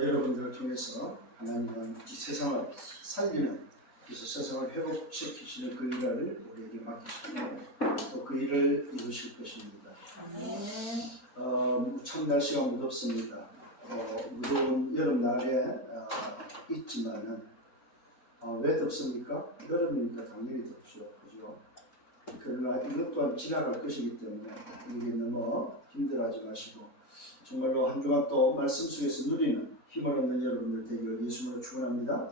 여러분들을 통해서 하나님은 이 세상을 살리는, 그래서 세상을 회복시키시는 그 일을 우리에게 맡기시고 또 그 일을 이루실 것입니다. 참 날씨가 무덥습니다. 무더운 여름날에 있지만은 왜 덥습니까? 여름이니까 당연히 덥죠. 그죠? 그러나 이것 또한 지나갈 것이기 때문에 이게 너무 힘들어하지 마시고 정말로 한 주간 또 말씀 속에서 누리는 힘을 얻는 여러분들 되기를 예수님으로 축원합니다.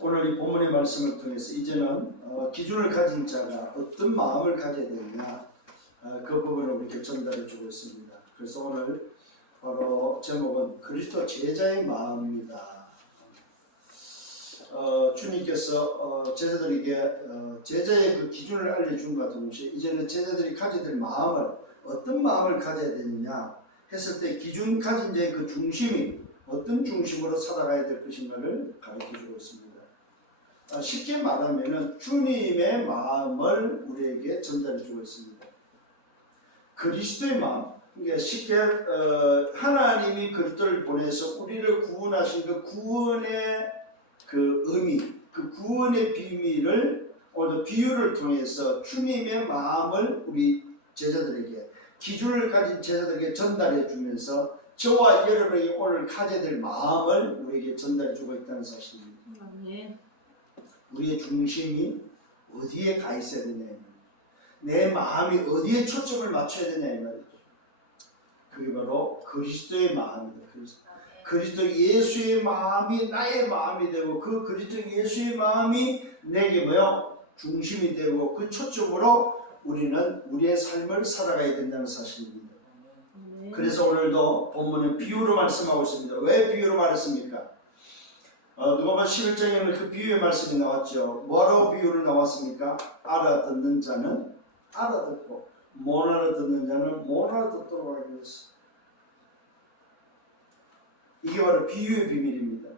오늘 이 본문의 말씀을 통해서 이제는 기준을 가진 자가 어떤 마음을 가져야 되느냐 그 부분을 우리에게 전달해 주고 있습니다. 그래서 오늘 바로 제목은 그리스도 제자의 마음입니다. 주님께서 제자들에게 제자의 그 기준을 알려준과 동시에 이제는 제자들이 가져야 될 마음을 어떤 마음을 가져야 되느냐 했을 때 기준 가진 자의 그 중심이 어떤 중심으로 살아가야 될 것인가를 가르쳐주고 있습니다. 쉽게 말하면 주님의 마음을 우리에게 전달해주고 있습니다. 그리스도의 마음, 그러니까 쉽게 하나님이 그리스도를 보내서 우리를 구원하신 그 구원의 그 의미, 그 구원의 비밀을 오늘 비유를 통해서 주님의 마음을 우리 제자들에게, 기준을 가진 제자들에게 전달해 주면서 저와 여러분이 오늘 가져야 될 마음을 우리에게 전달해 주고 있다는 사실입니다. 우리의 중심이 어디에 가 있어야 되냐, 내 마음이 어디에 초점을 맞춰야 되냐 이 말이죠. 그게 바로 그리스도의 마음입니다. 그리스도 예수의 마음이 나의 마음이 되고 그 그리스도 예수의 마음이 내게 중심이 되고 그 초점으로 우리는 우리의 삶을 살아가야 된다는 사실입니다. 그래서 오늘도 본문은 비유로 말씀하고 있습니다. 왜 비유로 말했습니까? 누가복음 11장에는 그 비유의 말씀이 나왔죠. 뭐로 비유로 나왔습니까? 알아듣는 자는 알아듣고 못 알아듣는 자는 못 알아듣도록 하기 위해서. 이게 바로 비유의 비밀입니다.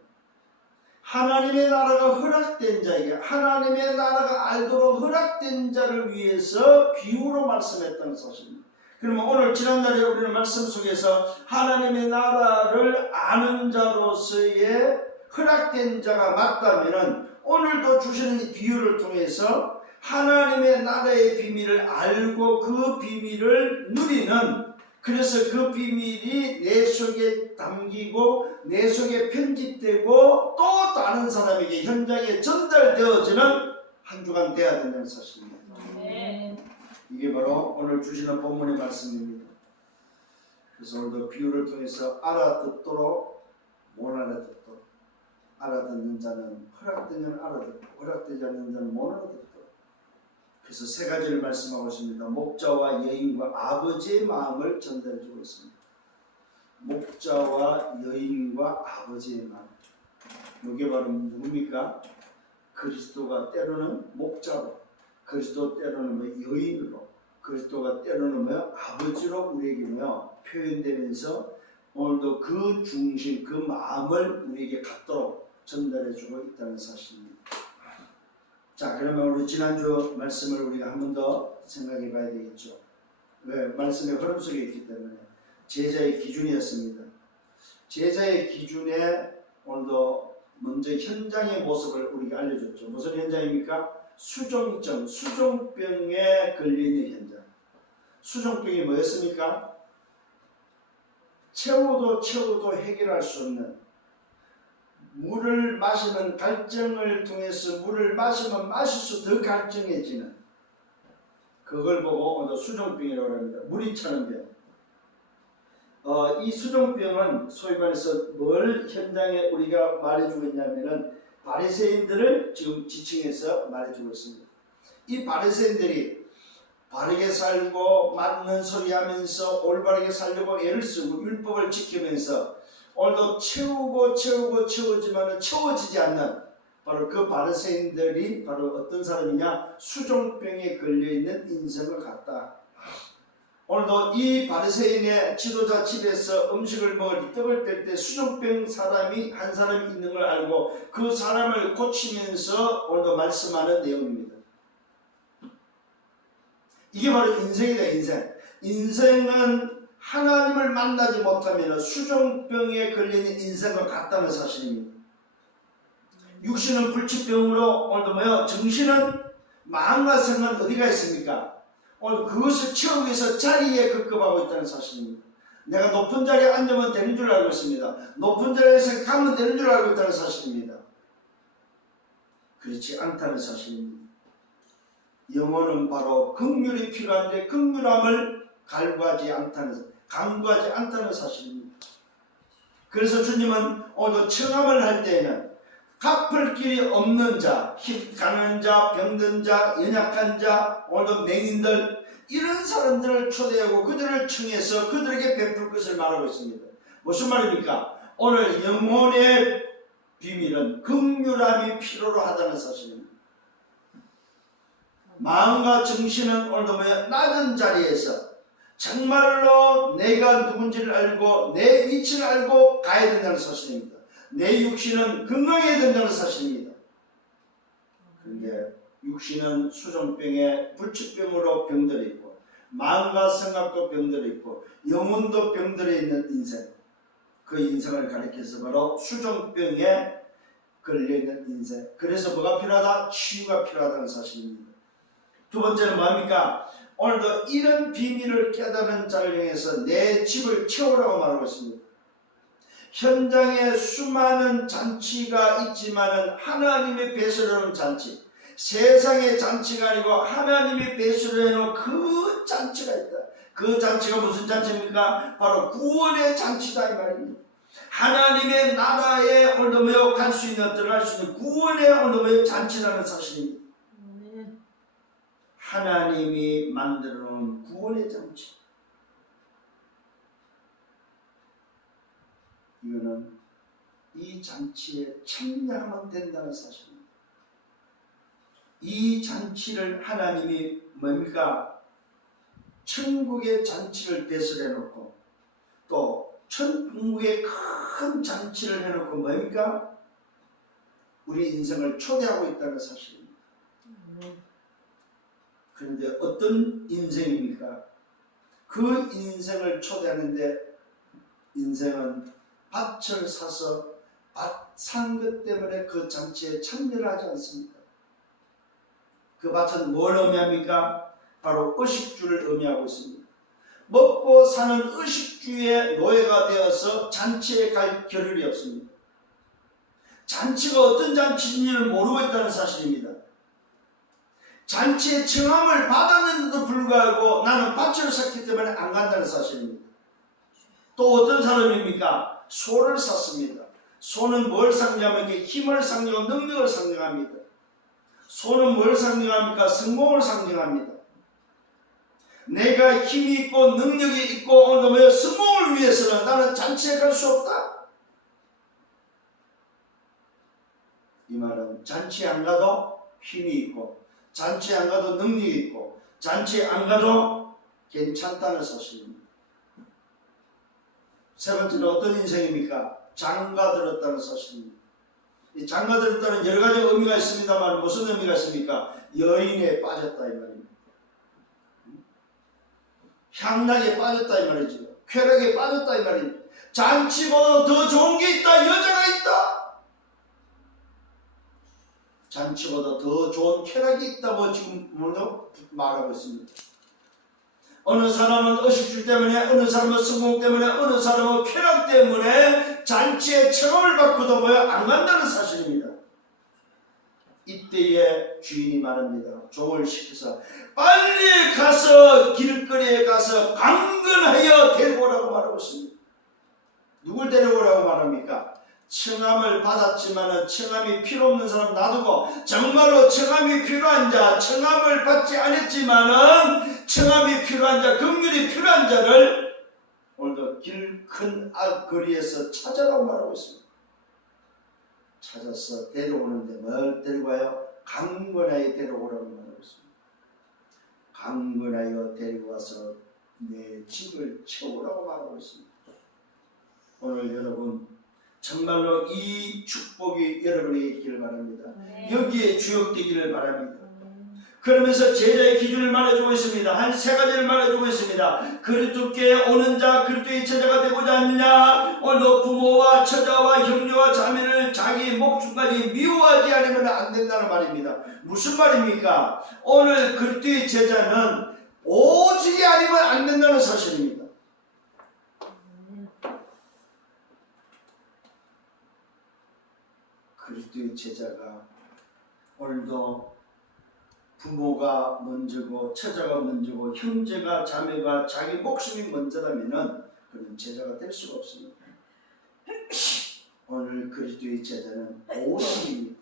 하나님의 나라가 허락된 자에게, 하나님의 나라가 알도록 허락된 자를 위해서 비유로 말씀했다는 사실입니다. 그러면 오늘 지난날에 우리는 말씀 속에서 하나님의 나라를 아는 자로서의 허락된 자가 맞다면 오늘도 주시는 이 비유를 통해서 하나님의 나라의 비밀을 알고 그 비밀을 누리는, 그래서 그 비밀이 내 속에 담기고 내 속에 편집되고 또 다른 사람에게 현장에 전달되어지는 한 주간 돼야 된다는 사실입니다. 이게 바로 오늘 주시는 본문의 말씀입니다. 그래서 오늘도 비유를 통해서 알아듣도록 못 알아듣도록, 알아듣는 자는 허락되면 알아듣고 허락되지 않는 자는 못 알아듣도록. 그래서 세 가지를 말씀하고 있습니다. 목자와 여인과 아버지의 마음을 전달해주고 있습니다. 목자와 여인과 아버지의 마음. 이게 바로 누굽니까? 그리스도가 때로는 목자로, 그리스도 때로는 여인으로, 그리스도가 때로는 아버지로 우리에게 표현되면서 오늘도 그 중심, 그 마음을 우리에게 갖도록 전달해주고 있다는 사실입니다. 자, 그러면 우리 지난주 말씀을 우리가 한 번 더 생각해 봐야 되겠죠. 왜? 말씀의 흐름 속에 있기 때문에. 제자의 기준이었습니다. 제자의 기준에 오늘도 먼저 현장의 모습을 우리가 알려줬죠. 무슨 현장입니까? 수종병에 걸려있는 현장. 수종병이 뭐였습니까? 채워도 해결할 수 없는, 물을 마시면 갈증을 통해서 물을 마시면 마실수록 더 갈증해지는, 그걸 보고 오늘 수종병이라고 합니다. 물이 차는 병. 이 수종병은 소위 말해서 뭘 현장에 우리가 말해주고 있냐면은 바리새인들을 지금 지칭해서 말해주고 있습니다. 이 바리새인들이 바르게 살고 맞는 소리 하면서 올바르게 살려고 애를 쓰고 율법을 지키면서 오늘도 채우지만은 채워지지 않는 바로 그 바리새인들이 바로 어떤 사람이냐? 수종병에 걸려있는 인생을 갖다. 오늘도 이 바리새인의 지도자 집에서 음식을 먹을 때 떡을 뗄 때 수종병 사람이 한 사람이 있는 걸 알고 그 사람을 고치면서 오늘도 말씀하는 내용입니다. 이게 바로 인생이다. 인생은 하나님을 만나지 못하면 수종병에 걸리는 인생과 같다는 사실입니다. 육신은 불치병으로 오늘도 뭐요? 정신은 마음과 생각은 어디가 있습니까? 오늘 그것을 채우기 위해서 자리에 급급하고 있다는 사실입니다. 내가 높은 자리에 앉으면 되는 줄 알고 있습니다. 높은 자리에서 가면 되는 줄 알고 있다는 사실입니다. 그렇지 않다는 사실입니다. 영혼은 바로 긍휼이 필요한데 긍휼함을 간구하지 않다는 사실입니다. 그래서 주님은 오늘도 청함을 할 때에는 갚을 길이 없는 자, 가난한 자, 병든 자, 연약한 자, 오늘도 맹인들 이런 사람들을 초대하고 그들을 청해서 그들에게 베풀 것을 말하고 있습니다. 무슨 말입니까? 오늘 영혼의 비밀은 긍휼함이 필요로 하다는 사실입니다. 마음과 정신은 오늘도 낮은 자리에서 정말로 내가 누군지를 알고 내 위치를 알고 가야 된다는 사실입니다. 내 육신은 건강해야 된다는 사실입니다. 그런데 육신은 수종병에 불치병으로 병들어 있고 마음과 생각도 병들어 있고 영혼도 병들어 있는 인생, 그 인생을 가리켜서 바로 수종병에 걸려있는 인생. 그래서 뭐가 필요하다? 치유가 필요하다는 사실입니다. 두 번째는 뭡니까? 오늘도 이런 비밀을 깨달은 자를 향해서 내 집을 채우라고 말하고 있습니다. 현장에 수많은 잔치가 있지만은 하나님의 배수를 해놓은 잔치, 세상의 잔치가 아니고 하나님이 배수를 해놓은 그 잔치가 있다. 그 잔치가 무슨 잔치입니까? 바로 구원의 잔치다 이 말입니다. 하나님의 나라에 오늘도 갈 수 있는, 들어갈 수 있는 구원의 오늘도 잔치라는 사실입니다. 하나님이 만들어 놓은 구원의 잔치. 이거는 이 잔치에 참여하면 된다는 사실입니다. 이 잔치를 하나님이 뭡니까? 천국의 잔치를 배설해 놓고 또 천국의 큰 잔치를 해놓고 뭡니까? 우리 인생을 초대하고 있다는 사실입니다. 그런데 어떤 인생입니까? 그 인생을 초대하는데 인생은 밭을 사서 밭 산 것 때문에 그 잔치에 참여를 하지 않습니다. 그 밭은 뭘 의미합니까? 바로 의식주를 의미하고 있습니다. 먹고 사는 의식주의 노예가 되어서 잔치에 갈 겨를이 없습니다. 잔치가 어떤 잔치인지를 모르고 있다는 사실입니다. 잔치에 청함을 받았는데도 불구하고 나는 밭을 샀기 때문에 안 간다는 사실입니다. 또 어떤 사람입니까? 소를 샀습니다. 소는 뭘 상징합니까? 힘을 상징하고 능력을 상징합니다. 소는 뭘 상징합니까? 성공을 상징합니다. 내가 힘이 있고 능력이 있고 오늘 성공을 위해서는 나는 잔치에 갈 수 없다. 이 말은 잔치에 안 가도 힘이 있고 잔치에 안 가도 능력이 있고 잔치에 안 가도 괜찮다는 사실입니다. 세 번째는 어떤 인생입니까? 장가 들었다는 사실입니다. 이 장가 들었다는 여러 가지 의미가 있습니다만 무슨 의미가 있습니까? 여인에 빠졌다 이 말입니다. 향락에 빠졌다 이 말이죠. 쾌락에 빠졌다 이 말입니다. 잔치보다 더 좋은 게 있다. 여자가 있다. 잔치보다 더 좋은 쾌락이 있다고 지금 말하고 있습니다. 어느 사람은 의식주 때문에, 어느 사람은 성공 때문에, 어느 사람은 쾌락 때문에 잔치에 청함을 받고도 안 간다는 사실입니다. 이때에 주인이 말합니다. 종을 시켜서 빨리 가서 길거리에 가서 강건하여 데리고 오라고 말하고 있습니다. 누굴 데리고 오라고 말합니까? 청함을 받았지만 청함이 필요 없는 사람 놔두고 정말로 청함이 필요한 자, 청함을 받지 않았지만 청함이 필요한 자, 긍휼이 필요한 자를 오늘도 길 큰 거리에서 찾아라고 말하고 있습니다. 찾아서 데려오는데 뭘 데리고 와요? 강건하여 데려오라고 말하고 있습니다. 강건하여 데리고 와서 내 집을 채우라고 말하고 있습니다. 오늘 여러분 정말로 이 축복이 여러분에게 있기를 바랍니다. 여기에 주역되기를 바랍니다. 그러면서 제자의 기준을 말해주고 있습니다. 한 세 가지를 말해주고 있습니다. 그리스도께 오는 자, 그리스도의 제자가 되고자 하느냐, 오늘도 부모와 처자와 형제와 자매를 자기 목숨까지 미워하지 않으면 안 된다는 말입니다. 무슨 말입니까? 오늘 그리스도의 제자는 오직이 아니면 안 된다는 사실입니다. 그리스도의 제자가 오늘도 부모가 먼저고 처자가 먼저고 형제가 자매가 자기 목숨이 먼저라면은 그런 제자가 될 수가 없습니다. 오늘 그리스도의 제자는 오직입니다.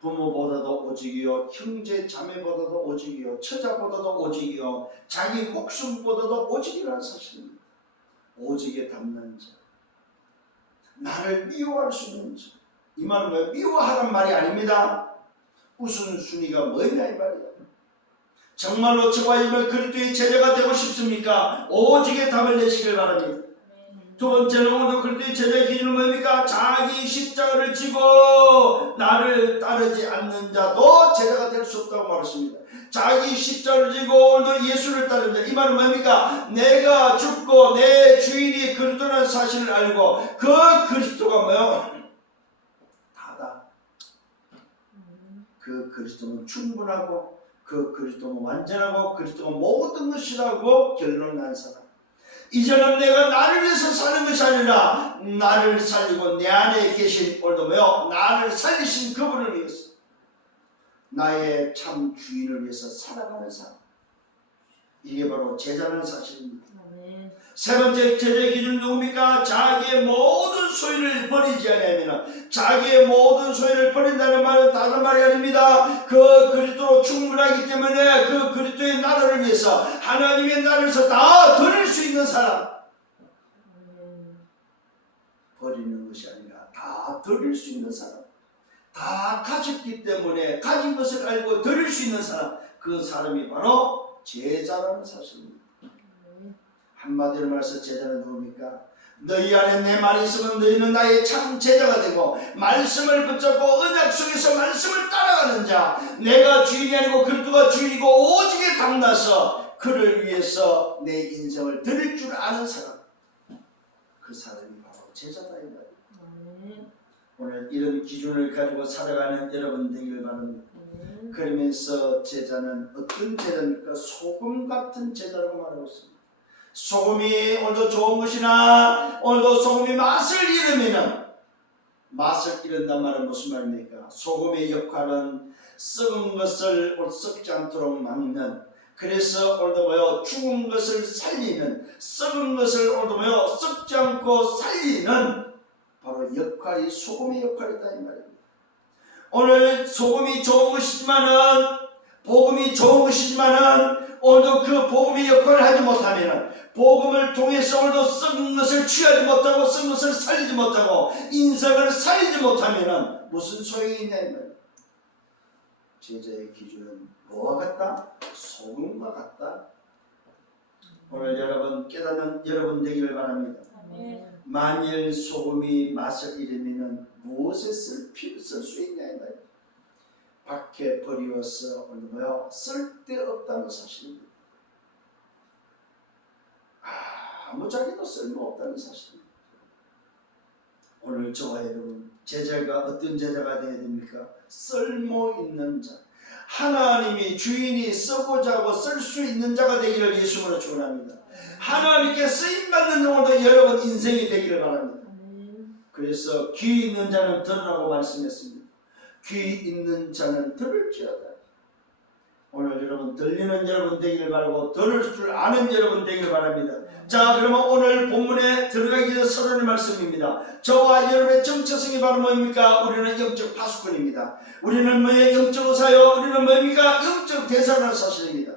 부모보다도 오직이요, 형제 자매보다도 오직이요, 처자보다도 오직이요, 자기 목숨보다도 오직이라는 사실입니다. 오직에 담는 자, 나를 미워할 수 있는 자. 이 말은 뭐예요? 미워하란 말이 아닙니다. 우선순위가 뭐냐 이 말이야. 정말로 저와 여러분 그리스도의 제자가 되고 싶습니까? 오직의 답을 내시길 바랍니다. 두 번째는 오늘 그리스도의 제자의 기준은 뭡니까? 자기 십자가를 지고 나를 따르지 않는 자도 제자가 될 수 없다고 말했습니다. 자기 십자가를 지고 오늘도 예수를 따르는 자. 이 말은 뭡니까? 내가 죽고 내 주인이 그리스도라는 사실을 알고 그 그리스도가 뭐요? 그 그리스도는 충분하고 그 그리스도는 완전하고 그리스도가 모든 것이라고 결론 난 사람. 이제는 내가 나를 위해서 사는 것이 아니라 나를 살리고 내 안에 계신 오늘도 뭐요? 나를 살리신 그분을 위해서 나의 참 주인을 위해서 살아가는 사람. 이게 바로 제자라는 사실입니다. 세 번째 제자의 기준은 누굽니까? 자기의 모든 소유를 버리지 않으면, 자기의 모든 소유를 버린다는 말은 다른 말이 아닙니다. 그 그리스도로 충분하기 때문에 그 그리스도의 나라를 위해서 하나님의 나라에서 다 드릴 수 있는 사람. 버리는 것이 아니라 다 드릴 수 있는 사람. 다 가졌기 때문에 가진 것을 알고 드릴 수 있는 사람. 그 사람이 바로 제자라는 사실입니다. 한마디로 말해서 제자는 누굽니까? 너희 안에 내 말이 있으면 너희는 나의 참 제자가 되고 말씀을 붙잡고 언약 속에서 말씀을 따라가는 자, 내가 주인이 아니고 그리스도가 주인이고 오직에 담나서 그를 위해서 내 인생을 드릴 줄 아는 사람, 그 사람이 바로 제자다 이 말이에요. 오늘 이런 기준을 가지고 살아가는 여러분 되기를 바랍니다. 그러면서 제자는 어떤 제자입니까? 소금 같은 제자라고 말하고 있습니다. 소금이 오늘도 좋은 것이나 오늘도 소금이 맛을 잃으면, 맛을 잃는단 말은 무슨 말입니까? 소금의 역할은 썩은 것을 썩지 않도록 막는, 그래서 오늘도 뭐요? 죽은 것을 살리는, 썩은 것을 오늘도 뭐요? 썩지 않고 살리는 바로 역할이 소금의 역할이다 이 말입니다. 오늘 소금이 좋은 것이지만은, 복음이 좋은 것이지만은 오늘도 그 복음의 역할을 하지 못하면은, 복음을 통해서 오늘도 썩은 것을 취하지 못하고 썩은 것을 살리지 못하고 인생을 살리지 못하면은 무슨 소용이 있냐 이 말이에요. 제자의 기준은 뭐와 같다? 소금과 같다. 오늘 여러분 깨닫는 여러분 되기를 바랍니다. 만일 소금이 맛을 잃으면 무엇에 쓸 수 있냐 이 말이에요. 밖에 버리어서 오늘 뭐요? 쓸데없다는 사실입니다. 아무짝에도 쓸모없다는 사실입니다. 오늘 저와 여러분 제자가 어떤 제자가 되어야 됩니까? 쓸모있는 자, 하나님이 주인이 쓰고자 하고 쓸 수 있는 자가 되기를 예수님으로 축원합니다. 하나님께 쓰임받는 오늘도 여러분 인생이 되기를 바랍니다. 그래서 귀 있는 자는 들으라고 말씀했습니다. 귀 있는 자는 들을지어다. 오늘 여러분 들리는 여러분 되기를 바라고 들을 줄 아는 여러분 되기를 바랍니다. 자, 그러면 오늘 본문에 들어가기 전에 서론의 말씀입니다. 저와 여러분의 정체성이 바로 뭡니까? 우리는 영적 파수꾼입니다. 우리는 뭐의 영적 의사요? 우리는 뭡니까? 영적 대사라는 사실입니다.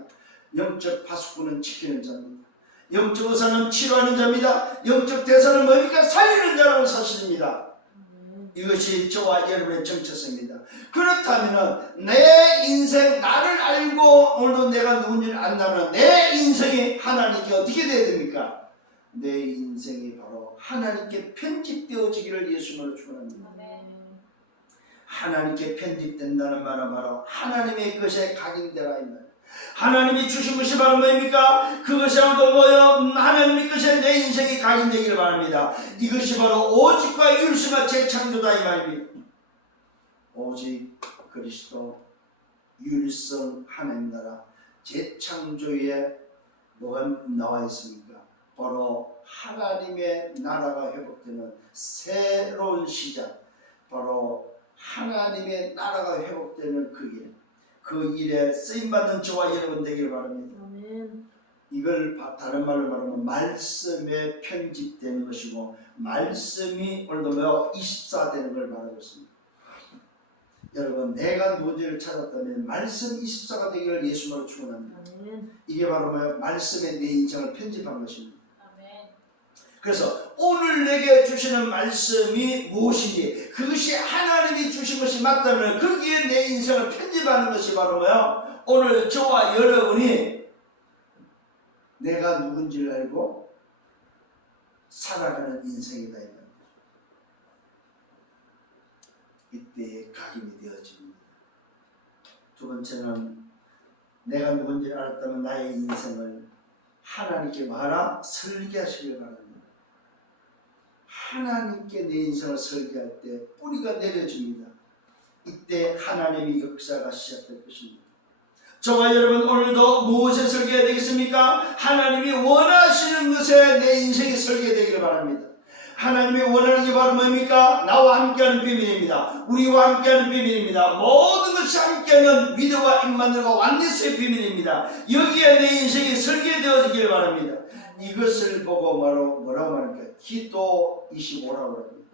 영적 파수꾼은 지키는 자입니다. 영적 의사는 치료하는 자입니다. 영적 대사는 뭡니까? 살리는 자라는 사실입니다. 이것이 저와 여러분의 정체성입니다. 그렇다면 내 인생, 나를 알고 오늘도 내가 누군지를 안다면 내 인생이 하나님께 어떻게 되어야 됩니까? 내 인생이 바로 하나님께 편집되어지기를 예수님으로 축원합니다. 하나님께 편집된다는 말은 바로 하나님의 것에 각인되라 이 말. 하나님이 주신 것이 바로 뭡니까? 그것이 바로 뭐요? 하나님의 것에 내 인생이 각인되기를 바랍니다. 이것이 바로 오직과 율성과 재창조다 이 말입니다. 오직 그리스도, 율성, 하나님 나라, 재창조에 뭐가 나와 있습니까? 바로 하나님의 나라가 회복되는 새로운 시작, 바로 하나님의 나라가 회복되는 그 일, 그 일에 쓰임받는 저와 여러분 되기를 바랍니다. 아멘. 이걸 다른 말로 말하면 말씀에 편집되는 것이고, 말씀이 오늘도 24 되는 걸 말하고 있습니다. 여러분, 내가 누군지를 찾았다면 말씀 24가 되기를 예수님으로 축원합니다. 아멘. 이게 바로 말씀에 내 인생을 편집한 것입니다. 아멘. 그래서 오늘 내게 주시는 말씀이 무엇인지, 그것이 하나님이 주신 것이 맞다면 거기에 내 인생을 편집하는 것이 바로 뭐요? 오늘 저와 여러분이 내가 누군지를 알고 살아가는 인생이다. 이때 각인이 되어집니다. 두 번째는 내가 누군지를 알았다면 나의 인생을 하나님께 말아 설계하시길 바랍니다. 하나님께 내 인생을 설계할 때 뿌리가 내려집니다. 이때 하나님의 역사가 시작될 것입니다. 저와 여러분 오늘도 무엇에 설계해야 되겠습니까? 하나님이 원하시는 것에 내 인생이 설계되기를 바랍니다. 하나님이 원하는 게 바로 뭡니까? 나와 함께하는 비밀입니다. 우리와 함께하는 비밀입니다. 모든 것이 함께하는 위대와 임마누엘과 완전스의 비밀입니다. 여기에 내 인생이 설계되어지길 바랍니다. 이것을 보고 뭐라고 말합니까? 기도 25라고 합니다.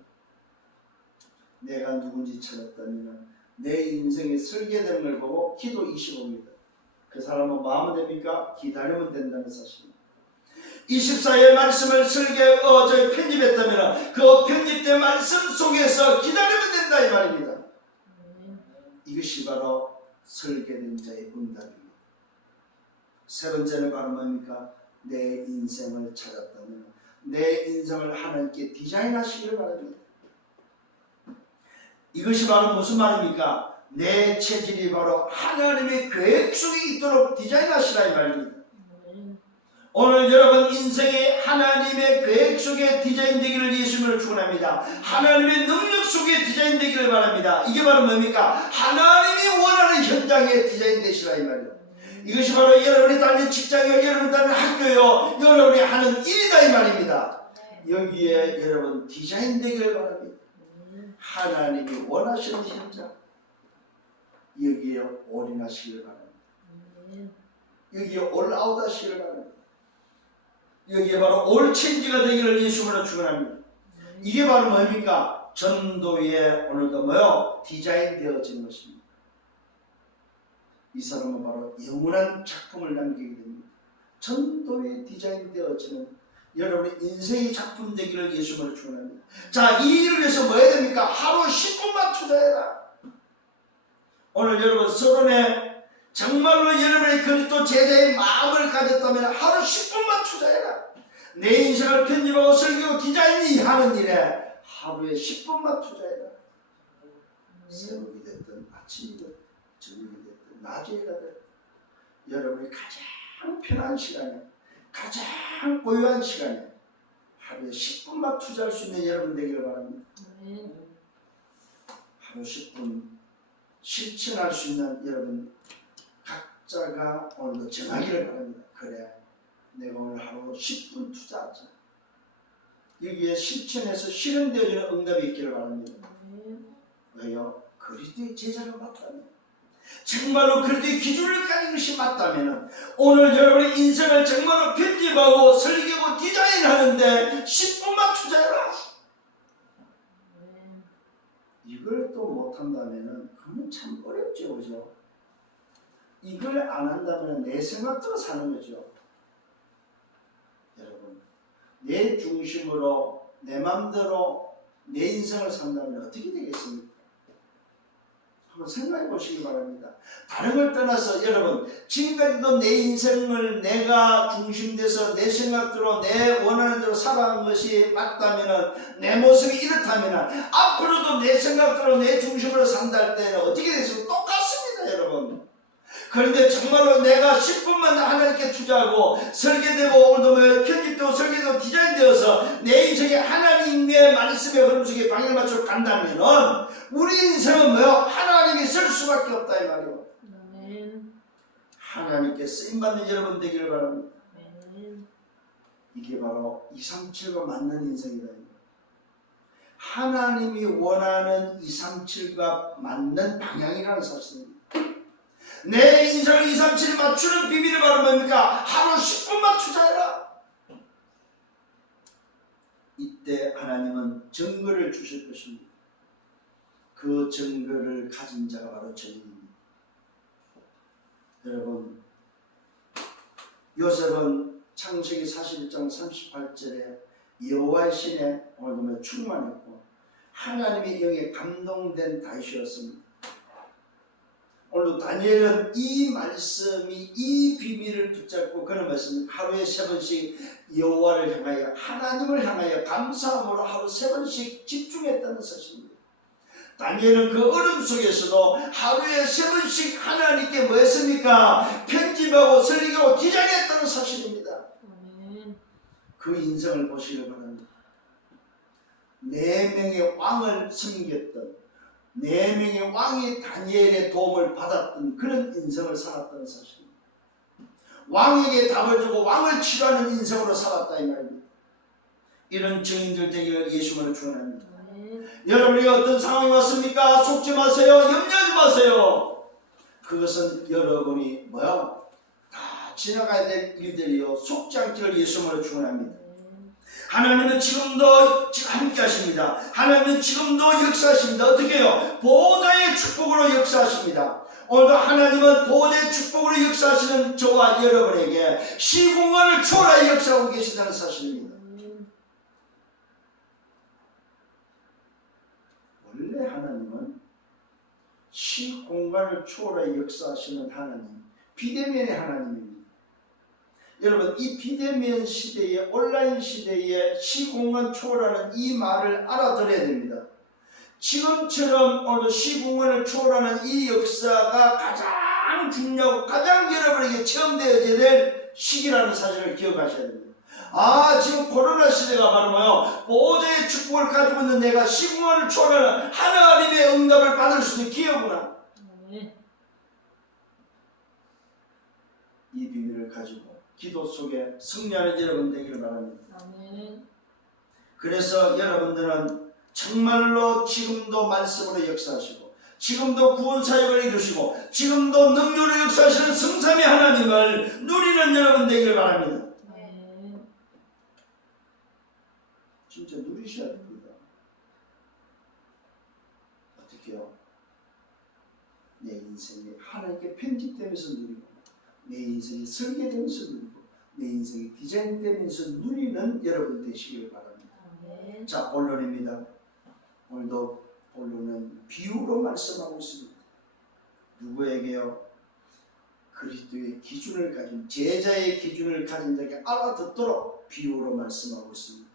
내가 누군지 찾았다면 내 인생이 설계되는 걸 보고 기도 25입니다. 그 사람은 뭐 하면 됩니까? 기다리면 된다는 사실입니다. 24의 말씀을 편집했다면 그 편집된 말씀 속에서 기다리면 된다 이 말입니다. 이것이 바로 설계된 자의 응답입니다. 세 번째는 바로 뭡니까? 내 인생을 찾았다면 내 인생을 하나님께 디자인하시기를 바랍니다. 이것이 바로 무슨 말입니까? 내 체질이 바로 하나님의 계획 속에 있도록 디자인하시라 이 말입니다. 오늘 여러분 인생이 하나님의 계획 속에 디자인되기를 예수님으로 축원합니다. 하나님의 능력 속에 디자인되기를 바랍니다. 이게 바로 뭡니까? 하나님이 원하는 현장에 디자인되시라 이 말이에요. 이것이 바로 여러분이 다니는 직장이요, 여러분이 다니는 학교요, 여러분이 하는 일이다 이 말입니다. 여기에 여러분 디자인되기를 바랍니다. 하나님이 원하시는 현장, 여기에 올인하시기를 바랍니다. 여기에 올아웃 하시기를 바랍니다. 여기에 바로 올 체인지가 되기를 예수님으로 축원합니다. 이게 바로 뭡니까? 전도에 오늘도 뭐요? 디자인 되어진 것입니다. 이 사람은 바로 영원한 작품을 남기게 됩니다. 전도에 디자인 되어지는 여러분의 인생의 작품 되기를 예수님으로 축원합니다. 자, 이 일을 위해서 뭐 해야 됩니까? 하루 10분만 투자해라. 오늘 여러분 서론에 정말로 여러분의 그리스도 제자의 마음을 가졌다면 하루 10분만 투자해라. 내 인생을 편집하고 설계하고 디자인이 하는 일에 하루에 10분만 투자해라. 새벽이 됐든 아침이 됐든 저녁이 됐든 낮에가 됐든 여러분이 가장 편한 시간에, 가장 고요한 시간에 하루에 10분만 투자할 수 있는 여러분 되기를 바랍니다. 하루 10분 실천할 수 있는 여러분 각자가 오늘도 정하기를 바랍니다. 그래, 내가 오늘 하루 10분 투자하자. 여기에 실천해서 실현되어지는 응답이 있기를 바랍니다. 왜요? 그리스도의 제자가 맞다면, 정말로 그리스도의 기준을 가진 것이 맞다면 오늘 여러분의 인생을 정말로 편집하고 설계하고 디자인하는데 10분만 투자해라. 이걸 또 못한다면 그건 참 어렵죠, 그죠? 이걸 안 한다면 내 생각대로 사는 거죠. 여러분, 내 중심으로 내 마음대로 내 인생을 산다면 어떻게 되겠습니까? 한번 생각해 보시기 바랍니다. 다른 걸 떠나서 여러분, 지금까지도 내 인생을 내가 중심돼서 내 생각대로 내 원하는 대로 살아간 것이 맞다면, 내 모습이 이렇다면 앞으로도 내 생각대로 내 중심으로 산다 할 때는 어떻게 되죠? 똑같습니다, 여러분. 그런데 정말로 내가 10분만 하나님께 투자하고 설계되고 오늘도 편집되고 설계되고 디자인되어서 내 인생에 하나님의 말씀의 흐름 속에 방향을 맞춰 간다면 우리 인생은 뭐요? 하나님이 쓸 수밖에 없다 이 말이에요. 하나님께 쓰임받는 여러분 되기를 바랍니다. 이게 바로 237과 맞는 인생이다. 하나님이 원하는 237과 맞는 방향이라는 사실입니다. 내 인생을 237에 맞추는 비밀이 바로 뭡니까? 하루 10분만 투자해라. 이때 하나님은 증거를 주실 것입니다. 그 증거를 가진 자가 바로 저희입니다. 여러분, 요셉은 창세기 41장 38절에 여호와의 신에 오늘도 충만했고 하나님의 영에 감동된 다윗이었습니다. 오늘도 다니엘은 이 말씀이 이 비밀을 붙잡고 그는 말씀 하루에 3번씩 여호와를 향하여 하나님을 향하여 감사함으로 하루 3번씩 집중했다는 사실입니다. 다니엘은 그 어려움 속에서도 하루에 3번씩 하나님께 뭐 했습니까? 편집하고 설계하고 디자인했다는 사실입니다. 그 인생을 보시길 바랍니다. 4명의 왕을 섬겼던 4명의 왕이 다니엘의 도움을 받았던 그런 인생을 살았다는 사실입니다. 왕에게 답을 주고 왕을 치료하는 인생으로 살았다 이 말입니다. 이런 증인들 되기를 예수님으로 축원합니다. 여러분이 어떤 상황이 왔습니까? 속지 마세요. 염려하지 마세요. 그것은 여러분이 뭐야? 다 지나가야 될 일들이요. 속지 않기를 예수님으로 축원합니다. 하나님은 지금도 함께 하십니다. 하나님은 지금도 역사하십니다. 어떻게 해요? 보호자의 축복으로 역사하십니다. 오늘도 하나님은 보호자의 축복으로 역사하시는 저와 여러분에게 시공간을 초월하여 역사하고 계시다는 사실입니다. 원래 하나님은 시공간을 초월하여 역사하시는 하나님, 비대면의 하나님입니다. 여러분, 이 비대면 시대에, 온라인 시대에 시공간 초월하는 이 말을 알아들어야 됩니다. 지금처럼 오늘 시공간을 초월하는 이 역사가 가장 중요하고 가장 여러분에게 체험되어야 될 시기라는 사실을 기억하셔야 됩니다. 지금 코로나 시대가 바로 뭐요? 보호자의 축복을 가지고 있는 내가 시공간을 초월하는 하나님의 응답을 받을 수 있는 기회구나. 이 비밀을 가지고 기도 속에 승리하는 여러분 되기를 바랍니다. 아멘. 그래서 여러분들은 정말로 지금도 말씀으로 역사하시고 지금도 구원사역을 이루시고 지금도 능력으로 역사하시는 성삼위 하나님을 누리는 여러분 되기를 바랍니다. 아멘. 진짜 누리셔야 됩니다. 어떻게요? 내 인생이 하나님께 편집되면서 누리고 내 인생이 설계되면서 누리고 내 인생이 디자인되면서 누리는 여러분 되시길 바랍니다. 네. 자, 본론입니다. 오늘도 본론은 비유로 말씀하고 있습니다. 누구에게요? 그리스도의 기준을 가진 제자의 기준을 가진 자에게 알아듣도록 비유로 말씀하고 있습니다.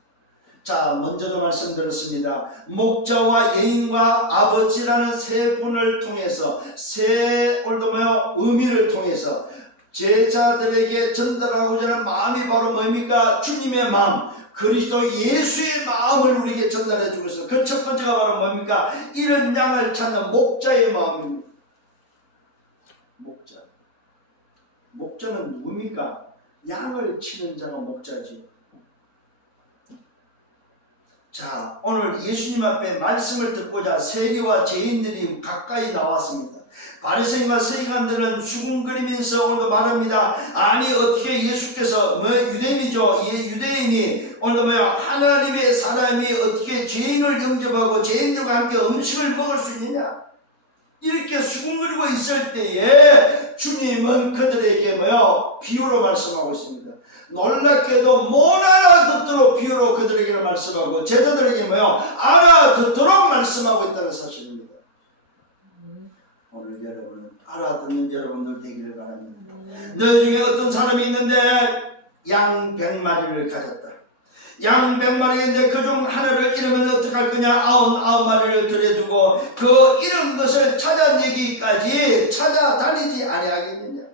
자, 먼저도 말씀드렸습니다. 목자와 여인과 아버지라는 세 분을 통해서 세 의미를 통해서 제자들에게 전달하고자 하는 마음이 바로 뭡니까? 주님의 마음, 그리스도 예수의 마음을 우리에게 전달해 주고 있어요. 그 첫 번째가 바로 뭡니까? 이런 양을 찾는 목자의 마음입니다. 목자는 누굽니까? 양을 치는 자가 목자지. 자, 오늘 예수님 앞에 말씀을 듣고자 세리와 죄인들이 가까이 나왔습니다. 바리새인과 서기관들은 수군거리면서 오늘도 말합니다. 아니 어떻게 예수께서 유대인이죠. 유대인이 오늘도 하나님의 사람이 어떻게 죄인을 영접하고 죄인들과 함께 음식을 먹을 수 있느냐? 이렇게 수군거리고 있을 때에 주님은 그들에게 비유로 말씀하고 있습니다. 놀랍게도 못 알아듣도록 비유로 그들에게 말씀하고 제자들에게 알아듣도록 말씀하고 있다는 사실입니다. 오늘 여러분은 알아듣는 여러분들 되기를 바랍니다. 너희 중에 어떤 사람이 있는데 양 100마리를 가졌다. 양 100마리인데 그중 하나를 잃으면 어떡할 거냐? 99마리를 들여두고 그 잃은 것을 찾아내기까지 찾아다니지 아니하겠느냐?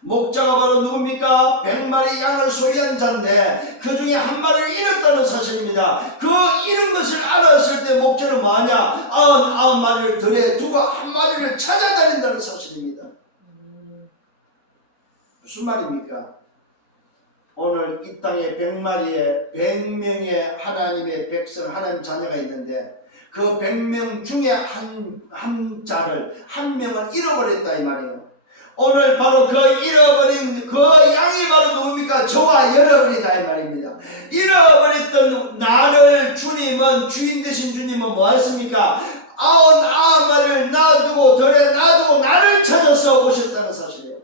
목자가 바로 누굽니까? 100마리 양을 소유한 자인데 그 중에 한 마리를 잃었다는 사실입니다. 그 잃은 것을 알았을 때 목자는 뭐하냐? 99마리를 들여두고 한 마리를 찾아다닌다는 사실입니다. 무슨 말입니까? 오늘 이 땅에 100명의 하나님의 백성, 하나님 자녀가 있는데 그 100명 중에 한 자를 한 명은 잃어버렸다 이 말이에요. 오늘 바로 그 잃어버린 그 양이 바로 누굽니까? 저와 여러분이다 이 말입니다. 잃어버렸던 나를 주님은, 주인 되신 주님은 뭐 했습니까? 99마리를 놔두고 들에 놔두고 나를 찾아서 오셨다는 사실이에요.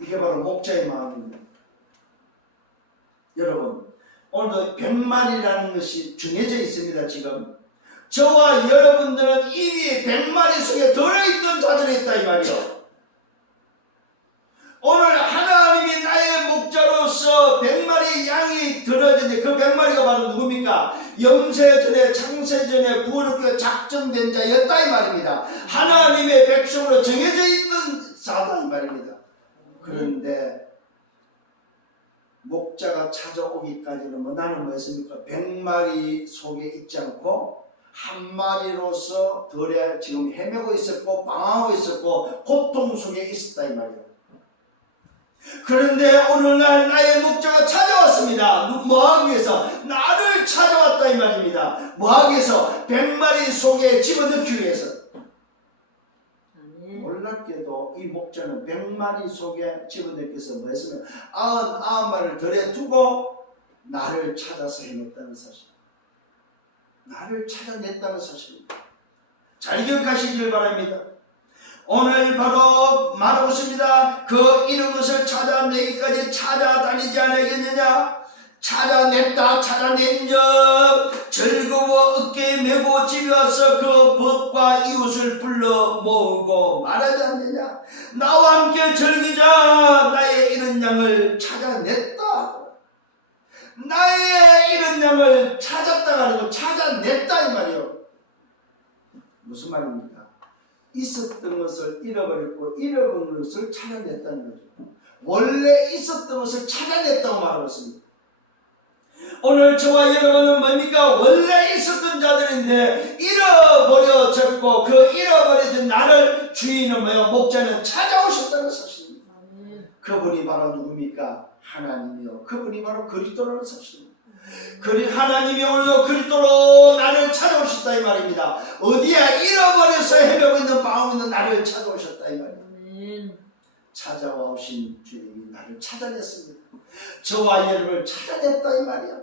이게 바로 목자의 마음입니다. 여러분, 오늘도 100마리라는 것이 정해져 있습니다. 지금 저와 여러분들은 이미 100마리 속에 들어있던 자들이 있다 이 말이요. 오늘 하나님이 나의 목자로서 100마리 양이 들어졌는데 그 100마리가 바로 누굽니까? 영세전에 창세전에 구원을 작정된 자였다 이 말입니다. 하나님의 백성으로 정해져 있던 자다 이 말입니다. 그런데 목자가 찾아오기까지는 나는 뭐였습니까? 100마리 속에 있지 않고 한 마리로서 들에 지금 헤매고 있었고 방황하고 있었고 고통 속에 있었다 이 말이에요. 그런데 오늘날 나의 목자가 찾아왔습니다. 뭐하기 위해서? 나를 찾아왔다 이 말입니다. 뭐하기 위해서? 100마리 속에 집어넣기 위해서. 놀랍게도 이 목자는 100마리 속에 집어넣기 위해서 뭐 했으면 99마리를 들에 두고 나를 찾아서 헤맸다는 사실, 나를 찾아냈다는 사실입니다. 잘 기억하시길 바랍니다. 오늘 바로 말하고 있습니다. 그 잃은 것을 찾아내기까지 찾아다니지 않겠느냐? 찾아냈다, 찾아낸 적 즐거워 어깨에 메고 집에 와서 그 벗과 이웃을 불러 모으고 말하지 않느냐? 나와 함께 즐기자. 나의 잃은 양을 찾아냈다. 나의 잃은 양을 찾았다가 아니고 찾아냈다 이 말이에요. 무슨 말입니까? 있었던 것을 잃어버렸고 잃어버린 것을 찾아냈다는 거죠. 원래 있었던 것을 찾아냈다고 말하고 있습니다. 오늘 저와 여러분은 뭡니까? 원래 있었던 자들인데 잃어버려졌고 그 잃어버려진 나를 주인은 뭐요? 목자는 찾아오셨다는 사실입니다. 그분이 바로 누굽니까? 하나님이요. 그분이 바로 그리스도라는 사실입니다. 하나님이 오늘도 그리스도로 나를 찾아오셨다 이 말입니다. 어디야? 잃어버려서 헤매고 있는 마음 있는 나를 찾아오셨다 이 말입니다. 찾아와 오신 주님이 나를 찾아냈습니다. 저와 여러분을 찾아냈다 이 말이야.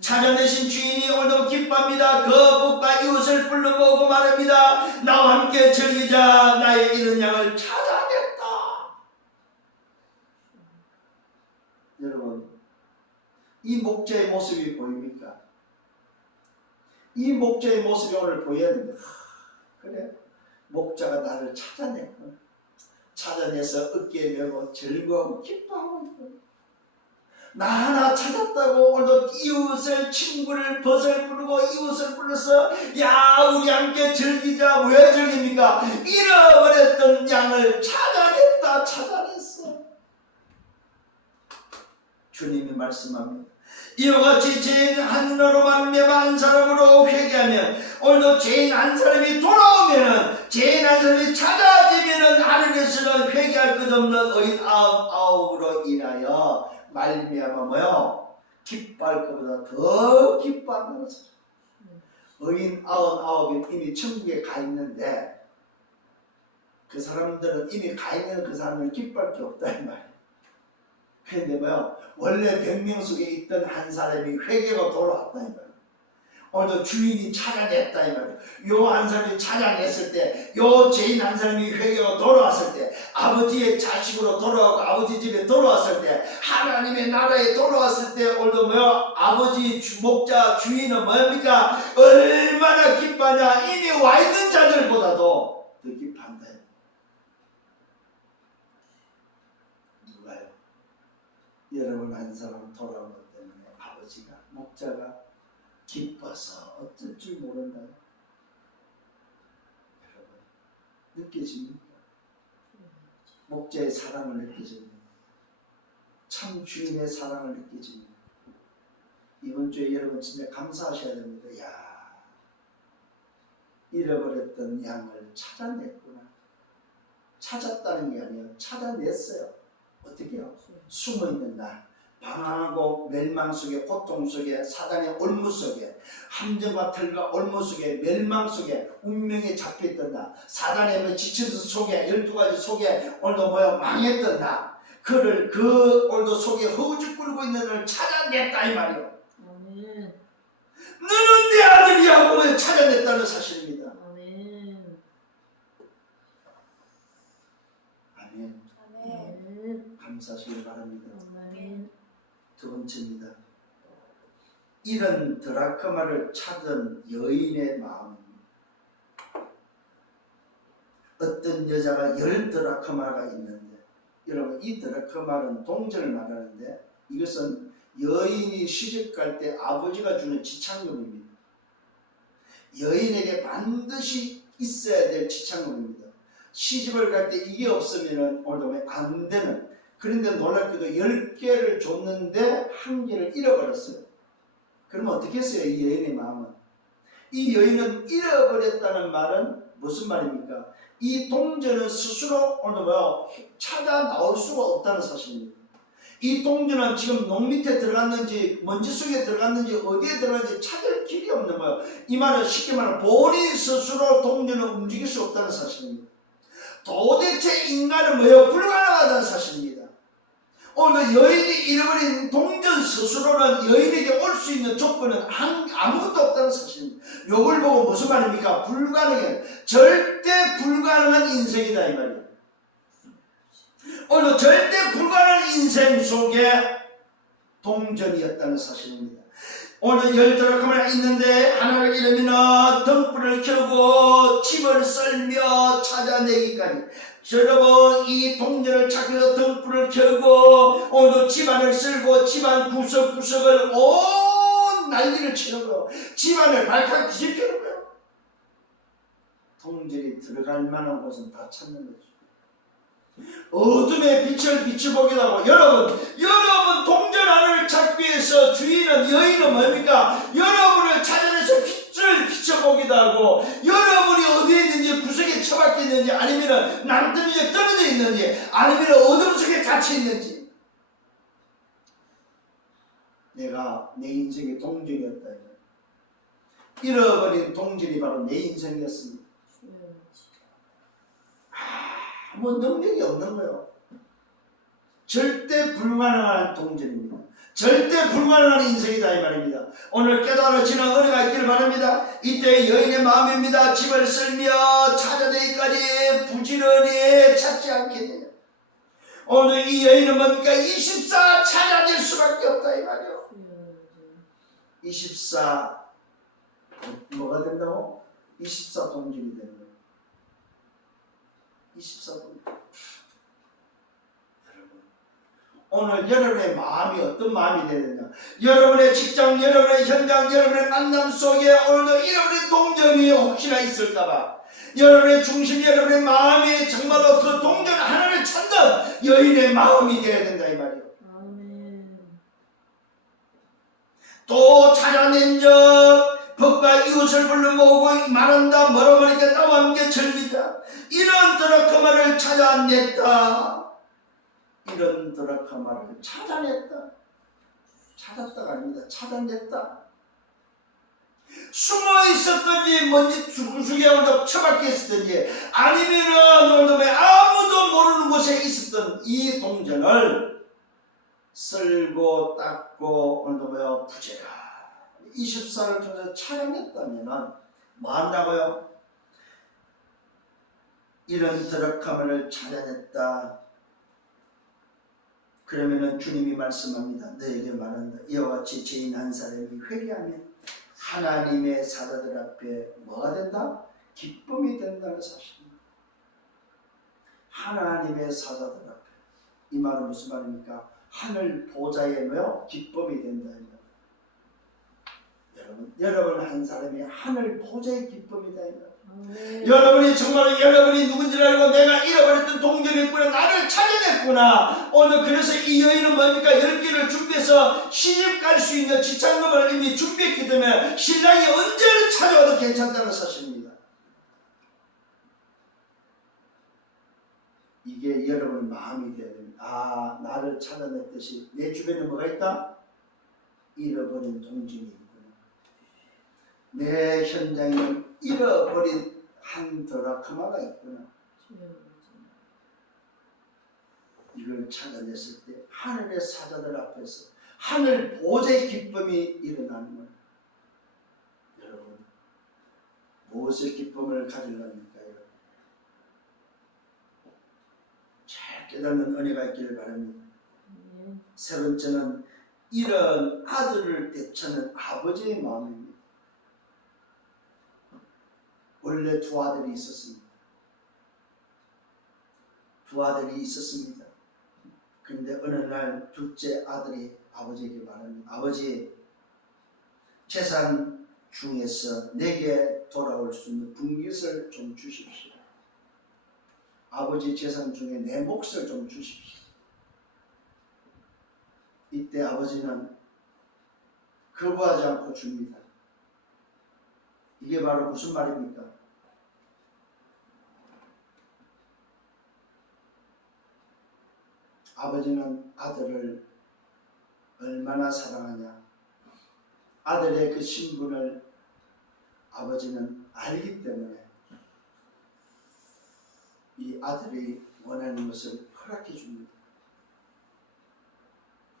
찾아내신 주인이 오늘도 기뻐합니다. 그 벗과 이웃을 불러 모으고 말합니다. 나와 함께 즐기자. 나의 잃은 양을 찾아냈다. 여러분, 이 목자의 모습이 보입니까? 이 목자의 모습이 오늘 보여야 됩니다. 그래, 목자가 나를 찾아냈구나. 찾아내서 어깨에 메고 즐거워하고 기뻐하고 있구나. 나 하나 찾았다고 오늘도 이웃을, 친구를, 벗을 부르고 이웃을 불러서 야 우리 함께 즐기자. 왜 즐깁니까? 잃어버렸던 양을 찾아냈다. 찾아냈어. 주님이 말씀합니다. 이와 같이 죄인 하나로 말미암아 한 사람으로 회개하면 오늘도 죄인 한 사람이 돌아오면은 죄인 한 사람이 찾아지면은 하늘에서는 회개할 것 없는 의인 아홉으로 인하여 말미암아 뭐요? 기뻐할 것보다 더 기뻐한다는 사실. 의인 99이 이미 천국에 가 있는데 그 사람들은 이미 가 있는 그 사람을 기뻐할 게 없다 이 말이에요. 그런데 뭐요? 원래 100명 속에 있던 한 사람이 회개가 돌아왔다 이 말이에요. 오늘도 주인이 찾아냈다 이 말이에요. 요 한 사람이 찾아냈을 때, 요 죄인 한 사람이 회개가 돌아왔을 때, 아버지의 자식으로 돌아오고 아버지 집에 돌아왔을 때, 하나님의 나라에 돌아왔을 때 오늘도 뭐요? 아버지 목자 주인은 뭡니까? 얼마나 기뻐하냐? 이미 와 있는 자들보다도 여러분 한 사람 돌아온 것 때문에 아버지가 목자가 기뻐서 어쩔 줄 모른다. 여러분 느껴집니까? 목자의 사랑을 느껴집니다. 참 주인의 사랑을 느껴집니다. 이번 주에 여러분 진짜 감사하셔야 됩니다. 야, 잃어버렸던 양을 찾아냈구나. 찾았다는 게 아니에요. 찾아냈어요. 어떻게요? 숨어있는 날, 방황하고 멸망 속에, 고통 속에, 사단의 올무 속에, 함정과 틀과 올무 속에, 멸망 속에, 운명에 잡혀있던 날, 사단의 지쳐서 속에, 12가지 속에 오늘도 망했던 날, 그를 그 오늘도 속에 허우적 굴고 있는 날 찾아냈다 이 말이에요. 너는 내 아들이야 하고 찾아냈다는 사실입니다. 아멘. 아멘. 감사하시길 바랍니다. 아멘. 두 번째입니다. 이런 드라크마를 찾은 여인의 마음입니다. 어떤 여자가 10드라크마가 있는데, 여러분 이 드라크마는 동전을 말하는데 이것은 여인이 시집 갈 때 아버지가 주는 지참금입니다. 여인에게 반드시 있어야 될 지참금입니다. 시집을 갈 때 이게 없으면 오늘 안 되는. 그런데 놀랍게도 10개를 줬는데 1개를 잃어버렸어요. 그러면 어떻게 했어요? 이 여인의 마음은. 이 여인은 잃어버렸다는 말은 무슨 말입니까? 이 동전은 스스로 오늘 찾아 나올 수가 없다는 사실입니다. 이 동전은 지금 농 밑에 들어갔는지 먼지 속에 들어갔는지 어디에 들어갔는지 찾을 길이 없는 거예요. 이 말은 쉽게 말하면 본인 스스로 동전을 움직일 수 없다는 사실입니다. 도대체 인간은 불가능하다는 사실입니다. 오늘 여인이 잃어버린 동전 스스로는 여인에게 올 수 있는 조건은 아무것도 없다는 사실입니다. 요걸 보고 무슨 말입니까? 불가능해. 절대 불가능한 인생이다 이 말이에요. 오늘 절대 불가능한 인생 속에 동전이었다는 사실입니다. 오늘 10드라크마가 있는데 하나를 잃으면 등불을 켜고 집을 썰며 찾아내기까지. 여러분 이 동전을 찾아서 등불을 켜고 오늘도 집안을 쓸고 집안 구석구석을 온 난리를 치는 거예요. 집안을 발칵 뒤집히는 거예요. 동전이 들어갈 만한 곳은 다 찾는 거죠. 어둠의 빛을 비춰보기도 하고. 여러분 동전 하나를 찾기 위해서 주인은 여인은 뭡니까? 여러분을 찾아내서 빛을 비춰보기도 하고, 여러분이 어디에 있는지 구석에 처박혀 있는지, 아니면 남편에게 떨어져 있는지, 아니면 어둠 속에 갇혀 있는지. 내가 내 인생의 동전이었다. 잃어버린 동전이 바로 내 인생이었습니다. 아무 능력이 없는 거예요. 절대 불가능한 동전입니다. 절대 불가능한 인생이다 이 말입니다. 오늘 깨달아지는 은혜가 있기를 바랍니다. 이때 여인의 마음입니다. 집을 쓸며 찾아내기까지 부지런히 찾지 않겠느냐. 오늘 이 여인은 뭡니까? 24 찾아낼 수밖에 없다 이 말이에요. 24 뭐가 된다고? 24 동전이 되는 거예요. 24분. 여러분, 오늘 여러분의 마음이 어떤 마음이 되느냐? 여러분의 직장, 여러분의 현장, 여러분의 만남 속에 오늘도 잃어버린 동전이 혹시나 있을까봐, 여러분의 중심, 여러분의 마음이 정말로 그 동전 하나를 찾는 여인의 마음이 되어야 된다 이 말이에요. 아멘. 또 찾아낸 적 법과 이웃을 불러 모으고 말한다. 뭐라고 하니까 나와 함께 즐기자. 이런 드라크마를 찾아냈다. 이런 드라크마를 찾아냈다. 찾았다가 아닙니다. 찾아냈다. 숨어 있었던지 먼지 구석에 처박혀 있었던지, 아니면은 아무도 모르는 곳에 있었던 이 동전을 쓸고 닦고 오늘도 부재라 24를 통해서 찾아냈다면 뭐 한다고요? 이런 드라크마를 찾아냈다. 그러면은 주님이 말씀합니다. 너에게 말한다. 이와 같이 죄인 한 사람이 회개하면 하나님의 사자들 앞에 뭐가 된다? 기쁨이 된다는 사실입니다. 하나님의 사자들 앞에. 이 말은 무슨 말입니까? 하늘 보좌의 뭐요? 기쁨이 된다. 여러분 한 사람이 하늘 보좌의 기쁨이다. 여러분이 정말 여러분이 누군지를 알고 내가 잃어버렸던 동정했구나, 나를 찾아냈구나. 오늘 그래서 이 여인은 뭡니까? 10개를 준비해서 시집 갈 수 있는 지참금을 이미 준비했기 때문에 신랑이 언제를 찾아와도 괜찮다는 사실입니다. 이게 여러분의 마음이 되어야 됩니다. 아, 나를 찾아냈듯이 내 주변에 뭐가 있다? 잃어버린 동정이 있구나. 내 현장에는 잃어버린 한 드라크마가 있구나. 이걸 찾아냈을 때 하늘의 사자들 앞에서 하늘 보좌의 기쁨이 일어나는 거예요. 여러분, 무엇의 기쁨을 가질랍니까? 잘 깨닫는 은혜가 있기를 바랍니다. 세 번째는 이런 아들을 되찾는 아버지의 마음입니다. 원래 두 아들이 있었습니다. 두 아들이 있었습니다. 그런데 어느 날 둘째 아들이 아버지에게 말합니다. 아버지, 재산 중에서 내게 돌아올 수 있는 분깃을 좀 주십시오. 아버지 재산 중에 내 몫을 좀 주십시오. 이때 아버지는 거부하지 않고 줍니다. 이게 바로 무슨 말입니까? 아버지는 아들을 얼마나 사랑하냐, 아들의 그 신분을 아버지는 알기 때문에 이 아들이 원하는 것을 허락해 줍니다.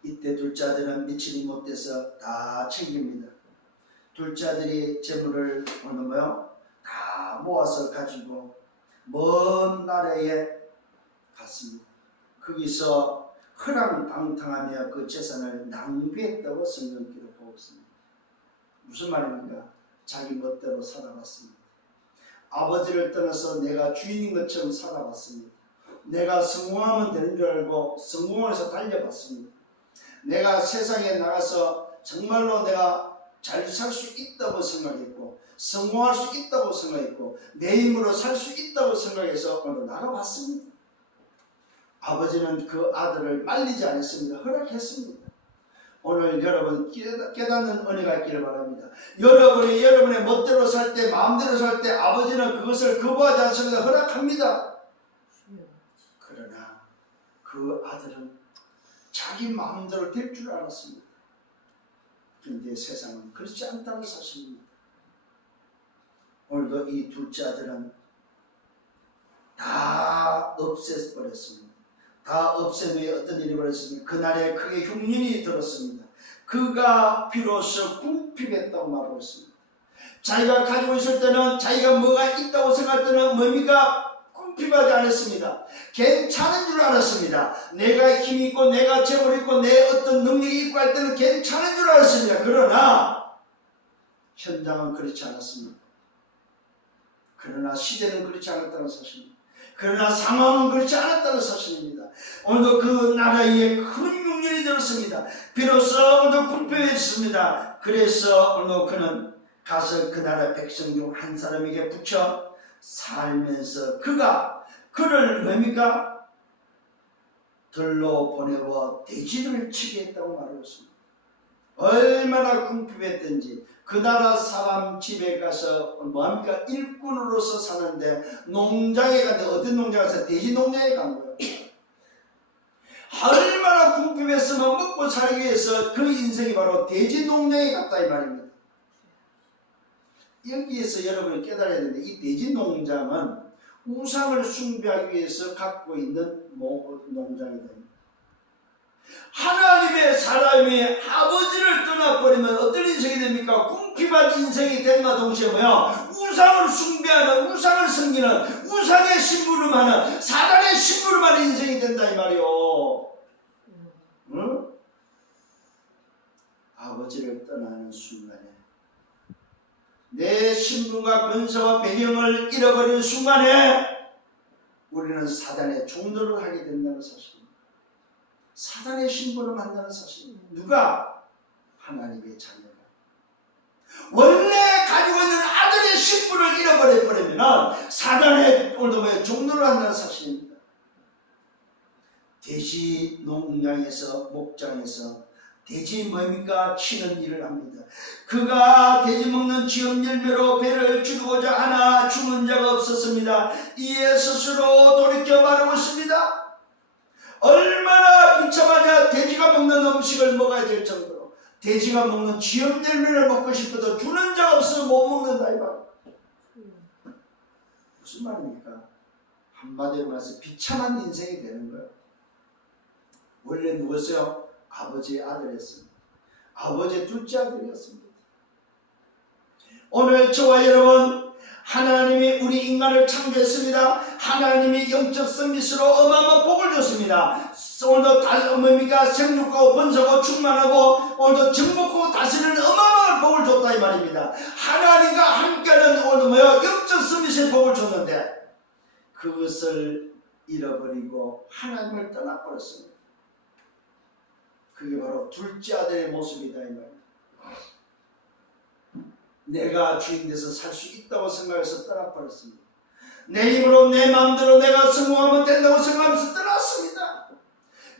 이때 둘째 아들은 미치지 못해서 다 챙깁니다. 둘째 아들이 재물을 다 모아서 가지고 먼 나라에 갔습니다. 거기서 허랑방탕하며 그 재산을 낭비했다고 성경 기록하고 있습니다. 무슨 말입니까? 자기 멋대로 살아갔습니다. 아버지를 떠나서 내가 주인인 것처럼 살아봤습니다. 내가 성공하면 되는 줄 알고 성공해서 달려봤습니다. 내가 세상에 나가서 정말로 내가 잘 살 수 있다고 생각했고 성공할 수 있다고 생각했고 내 힘으로 살 수 있다고 생각해서 오늘 나가봤습니다. 아버지는 그 아들을 말리지 않았습니다. 허락했습니다. 오늘 여러분 깨닫는 은혜가 있기를 바랍니다. 여러분이 여러분의 멋대로 살 때, 마음대로 살 때 아버지는 그것을 거부하지 않습니다. 허락합니다. 그러나 그 아들은 자기 마음대로 될 줄 알았습니다. 그런데 세상은 그렇지 않다는 사실입니다. 오늘도 이 둘째 아들은 다 없애버렸습니다. 다 없앤 후에 어떤 일이 벌어졌습니까? 그날에 크게 흉년이 들었습니다. 그가 비로소 궁핍했다고 말하고 있습니다. 자기가 가지고 있을 때는 자기가 뭐가 있다고 생각할 때는 뭡니까? 궁핍하지 않았습니다. 괜찮은 줄 알았습니다. 내가 힘이 있고 내가 재물 있고 내 어떤 능력이 있고 할 때는 괜찮은 줄 알았습니다. 그러나 현장은 그렇지 않았습니다. 그러나 시대는 그렇지 않았다는 사실입니다. 그러나 상황은 그렇지 않았다는 사실입니다. 오늘도 그 나라에 큰 흉년이 들었습니다. 비로소 오늘도 궁핍해졌습니다. 그래서 오늘도 그는 가서 그 나라 백성 중 한 사람에게 붙여 살면서 그가 그를 뭡니까? 들로 보내고 돼지를 치게 했다고 말하고 있습니다. 얼마나 궁핍했던지 그 나라 사람 집에 가서 뭐합니까? 일꾼으로서 사는데 농장에 갔는데 어떤 농장에 가서 돼지 농장에 간 거예요. 얼마나 궁핍했으면 먹고 살기 위해서 그 인생이 바로 돼지 농장에 갔다 이 말입니다. 여기에서 여러분이 깨달아야 되는데 이 돼지 농장은 우상을 숭배하기 위해서 갖고 있는 농장이다. 하나님의 사람이 아버지를 떠나버리면 어떤 인생이 됩니까? 궁핍한 인생이 됨과 동시에 우상을 숭배하는, 우상을 섬기는, 우상의 심부름하는, 사단의 심부름하는 인생이 된다 이 말이요. 응? 아버지를 떠나는 순간에 내 신분과 권세와 배경을 잃어버리는 순간에 우리는 사단의 종노릇을 하게 된다는 사실입니다. 사단의 신분을 만나는 사실입니다. 누가? 하나님의 자녀가. 원래 가지고 있는 아들의 신분을 잃어버리면 사단의 오늘도 종로를 한다는 사실입니다. 돼지 농장에서 목장에서 돼지 뭡니까? 치는 일을 합니다. 그가 돼지 먹는 지엄 열매로 배를 줄이고자 하나 죽은 자가 없었습니다. 이에 스스로 돌이켜 말하고 있습니다. 얼마나 비참하냐. 돼지가 먹는 음식을 먹어야 될 정도로 돼지가 먹는 지엄 열매를 먹고 싶어도 주는 자가 없어서 못 먹는다 이 말. 무슨 말입니까? 한마디로 말해서 비참한 인생이 되는 거예요. 원래 누구였어요? 아버지의 아들이었습니다. 아버지의 둘째 아들이었습니다. 오늘 저와 여러분, 하나님이 우리 인간을 창조했습니다. 하나님이 영적 서밋으로 어마어마한 복을 줬습니다. 오늘도 뭡니까? 생육하고 번성하고 충만하고 오늘도 정복하고 다스리는 어마어마한 복을 줬다 이 말입니다. 하나님과 함께하는 오늘 뭐야? 영적 서밋의 복을 줬는데 그것을 잃어버리고 하나님을 떠나버렸습니다. 그게 바로 둘째 아들의 모습이다 이 말입니다. 내가 주인 돼서 살 수 있다고 생각해서 떠나버렸습니다. 내 힘으로 내 마음대로 내가 성공하면 된다고 생각하면서 떠났습니다.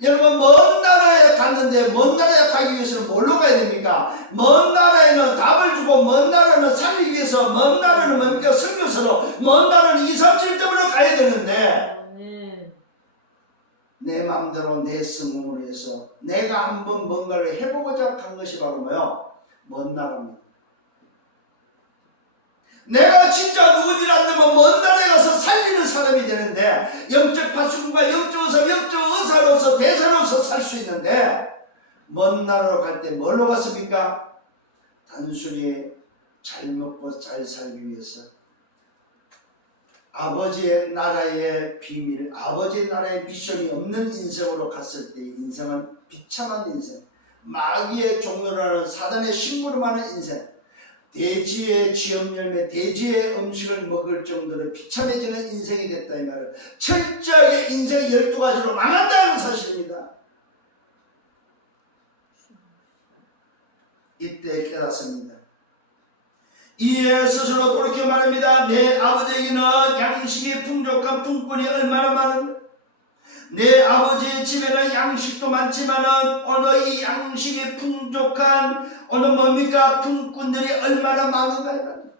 여러분, 먼 나라에 갔는데 먼 나라에 가기 위해서는 뭘로 가야 됩니까? 먼 나라에는 답을 주고 먼 나라는 살기 위해서 먼 나라는 뭡니까? 선교사로 먼 나라는 2, 3, 7점으로 가야 되는데 내 마음대로 내 성공을 위해서 내가 한번 뭔가를 해보고자 한 것이 바로 뭐요? 먼 나라입니다. 내가 진짜 누군지 안되면 먼 나라에 가서 살리는 사람이 되는데 영적 파수꾼과 영적 의사로서 대사로서 살 수 있는데 먼 나라로 갈 때 뭘로 갔습니까? 단순히 잘 먹고 잘 살기 위해서 아버지의 나라의 비밀, 아버지의 나라의 미션이 없는 인생으로 갔을 때 인생은 비참한 인생, 마귀의 종로라는 사단의 심부름 하는 인생, 돼지의 지엄 열매, 돼지의 음식을 먹을 정도로 비참해지는 인생이 됐다 이 말을 철저하게 인생 12가지로 망한다는 사실입니다. 이때 깨닫습니다. 이에 스스로 돌이켜 말합니다. 내 아버지에게는 양식이 풍족한 품꾼이 얼마나 많은데 내 아버지의 집에는 양식도 많지만은 오늘 이 양식이 풍족한 오늘 뭡니까? 품꾼들이 얼마나 많은가 이 말입니다.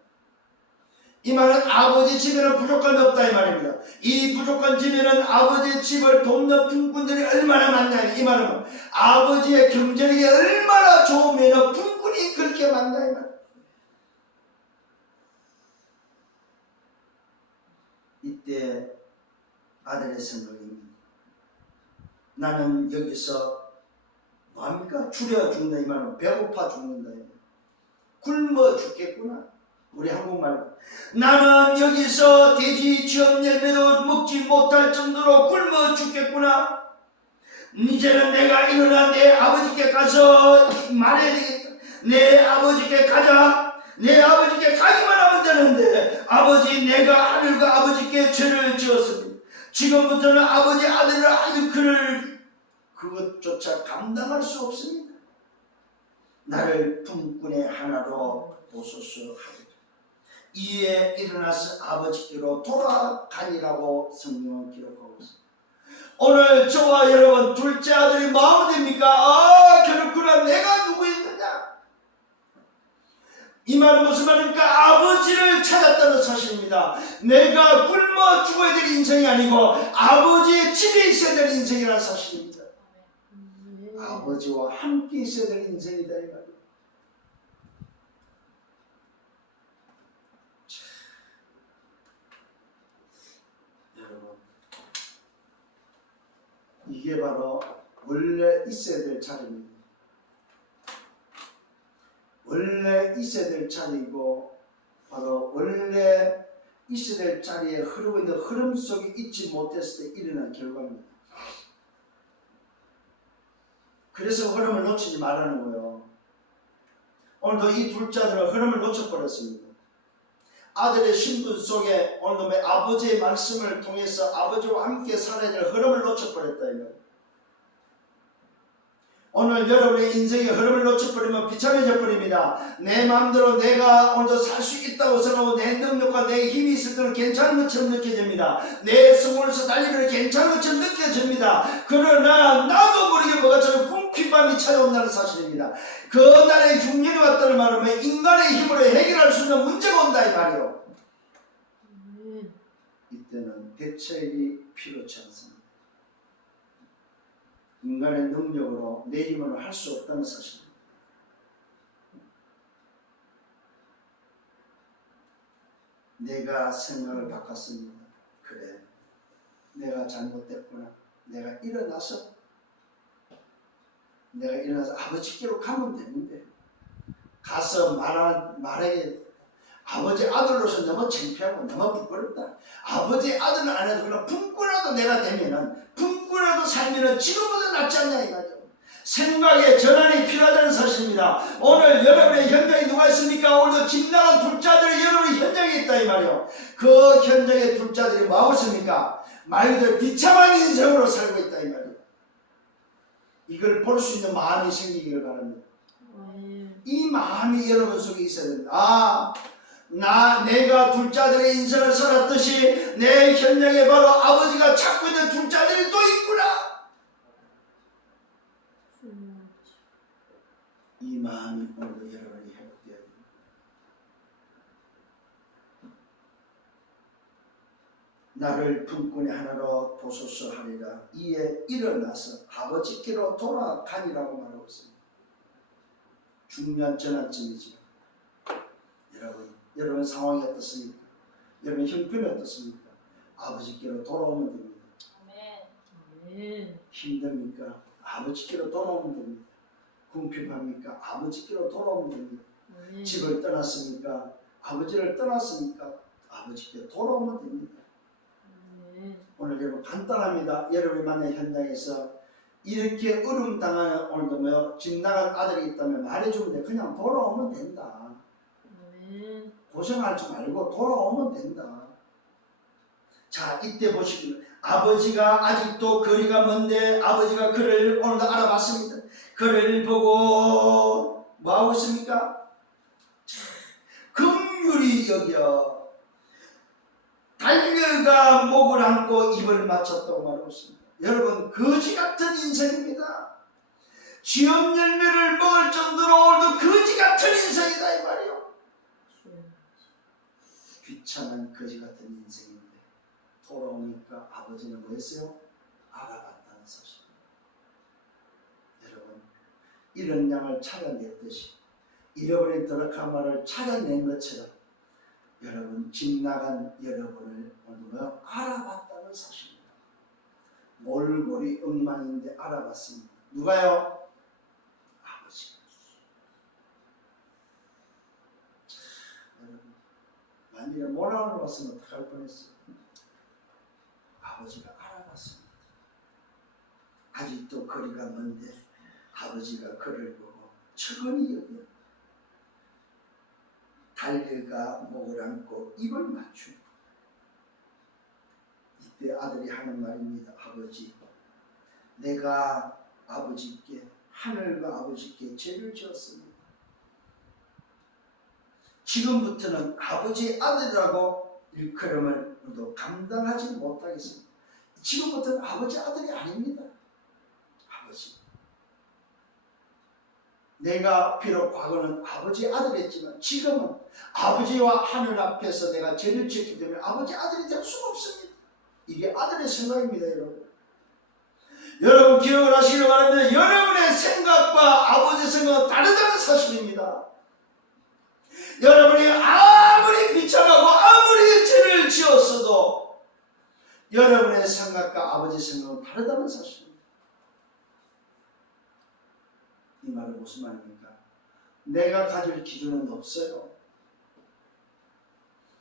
이 말은 아버지 집에는 부족함이 없다 이 말입니다. 이 부족한 집에는 아버지의 집을 돕는 품꾼들이 얼마나 많냐 이 말은 아버지의 경제력이 얼마나 좋으면 품꾼이 그렇게 많다 이 말입니다. 이때 아들의 생각입니다. 나는 여기서 뭐합니까? 줄여 죽는다 이 말은 배고파 죽는다 이 말. 굶어 죽겠구나. 우리 한국말로 나는 여기서 돼지 지엄 열매도 먹지 못할 정도로 굶어 죽겠구나. 이제는 내가 일어나 내 아버지께 가서 말해야 되겠다. 내 아버지께 가자. 내 아버지께 가기만 하면 되는데 아버지 내가 하늘과 아버지께 죄를 지었습니다. 지금부터는 아버지 아들을 아주 그것조차 감당할 수 없습니다. 나를 품꾼의 하나로 보소서 하리라. 이에 일어나서 아버지께로 돌아가니라고 성경은 기록하고 있습니다. 오늘 저와 여러분 둘째 아들이 마음이 됩니까? 결국은 내가 누구였느냐? 이 말은 무슨 말입니까? 아버지를 찾았다는 사실입니다. 내가 굶어 죽어야 될 인생이 아니고 아버지의 집에 있어야 될 인생이라는 사실입니다. 아버지와 함께 있어야 될 인생이다 이 말이에요. 여러분, 이게 바로 원래 있어야 될 자리입니다. 원래 있어야 될 자리이고 바로 원래 있어야 될 자리에 흐르고 있는 흐름 속에 있지 못했을 때 일어난 결과입니다. 그래서 흐름을 놓치지 말라는 거예요. 오늘도 이 둘째 아들은 흐름을 놓쳐버렸습니다. 아들의 신분 속에 오늘도 아버지의 말씀을 통해서 아버지와 함께 살아야 될 흐름을 놓쳐버렸다 이거예요. 오늘 여러분의 인생의 흐름을 놓쳐버리면 비참해져 버립니다. 내 마음대로 내가 오늘도 살 수 있다고 생각하고 내 능력과 내 힘이 있을 때는 괜찮은 것처럼 느껴집니다. 내 성공에서 달리면 괜찮은 것처럼 느껴집니다. 그러나 나도 모르게 뭐가 저는 궁핍함이 찾아온다는 사실입니다. 그날의 흉년이 왔다는 말은 인간의 힘으로 해결할 수 있는 문제가 온다 이 말이요. 이때는 대책이 필요치 않습니다. 인간의 능력으로 내 힘으로 할 수 없다는 사실입니다. 내가 생각을 바꿨습니다. 그래, 내가 잘못됐구나. 내가 일어나서 아버지께로 가면 되는데 가서 말하게 아버지 아들로서 너무 창피하고 너무 부끄럽다. 아버지 아들은 안 해도 그러나 품꾼이라도 내가 되면은 품꾼이라도 살면은 지금보다 낫지 않냐 이 말이죠. 생각의 전환이 필요하다는 사실입니다. 오늘 여러분의 현장에 누가 있습니까? 오늘도 집 나간 둘자들이 여러분의 현장에 있다 이 말이요. 그 현장의 둘자들이 뭐하고 있습니까? 말 그대로 비참한 인생으로 살고 있다 이 말이요. 이걸 볼 수 있는 마음이 생기기를 바랍니다. 이 마음이 여러분 속에 있어야 됩니다. 내가 둘자들의 인생을 살았듯이 내 현장에 바로 아버지가 찾고 있는 둘자들이 또 있구나. 이 마음이 오늘도 여러분이 회복되어야 됩니다. 나를 품꾼의 하나로 보소서 하리라. 이에 일어나서 아버지께로 돌아가니라고 말하고 있습니다. 중요한 전환점이지요. 여러분 상황이 어떻습니까? 여러분 형편이 어떻습니까? 아버지께로 돌아오면 됩니다. 아멘. 힘듭니까? 아버지께로 돌아오면 됩니다. 궁핍합니까? 아버지께로 돌아오면 됩니다. 집을 떠났습니까? 아버지를 떠났습니까? 아버지께로 돌아오면 됩니다. 오늘 여러분 간단합니다. 여러분이 만난 현장에서 이렇게 어려움 당하는 오늘도 집 나간 아들이 있다면 말해주면 돼. 그냥 돌아오면 된다. 고생하지 말고 돌아오면 된다. 자, 이때 보시면 아버지가 아직도 거리가 먼데 아버지가 그를 오늘도 알아봤습니다. 그를 보고 뭐하고 있습니까? 긍휼히 여겨 달려가 목을 안고 입을 맞췄다고 말하고 있습니다. 여러분 거지 같은 인생입니다. 지업 열매를 먹을 정도로 오늘도 거지 같은 인생이다 이 말이에요. 귀찮은 거지 같은 인생인데 돌아오니까 아버지는 뭐였어요? 알아봤다는 사실입니다. 여러분 이런 양을 찾아냈듯이 잃어버린 드라카마를 찾아낸 것처럼 여러분 집 나간 여러분을 오늘 알아봤다는 사실입니다. 몰골이 엉망인데 알아봤습니다. 누가요? 아버지가. 여러분 만일에 모라를 왔으면 어떡할 뻔했어요. 아버지가 알아봤습니다. 아직도 거리가 먼데 아버지가 그를 보고 측은히 여겨 달려가 목을 안고 입을 맞추고 이때 아들이 하는 말입니다. 아버지, 내가 아버지께 하늘과 아버지께 죄를 지었습니다. 지금부터는 아버지의 아들이라고 일컬음을 감당하지 못하겠습니다. 지금부터는 아버지 아들이 아닙니다. 아버지, 내가 비록 과거는 아버지 아들이었지만 지금은 아버지와 하늘 앞에서 내가 죄를 지었기 때문에 아버지 아들이 될 수가 없습니다. 이게 아들의 생각입니다. 여러분 기억을 하시기 바랍니다. 여러분의 생각과 아버지의 생각은 다르다는 사실입니다. 여러분이 아무리 비참하고 아무리 죄를 지었어도 여러분의 생각과 아버지의 생각은 다르다는 사실입니다. 이 말은 무슨 말입니까? 내가 가질 기준은 없어요.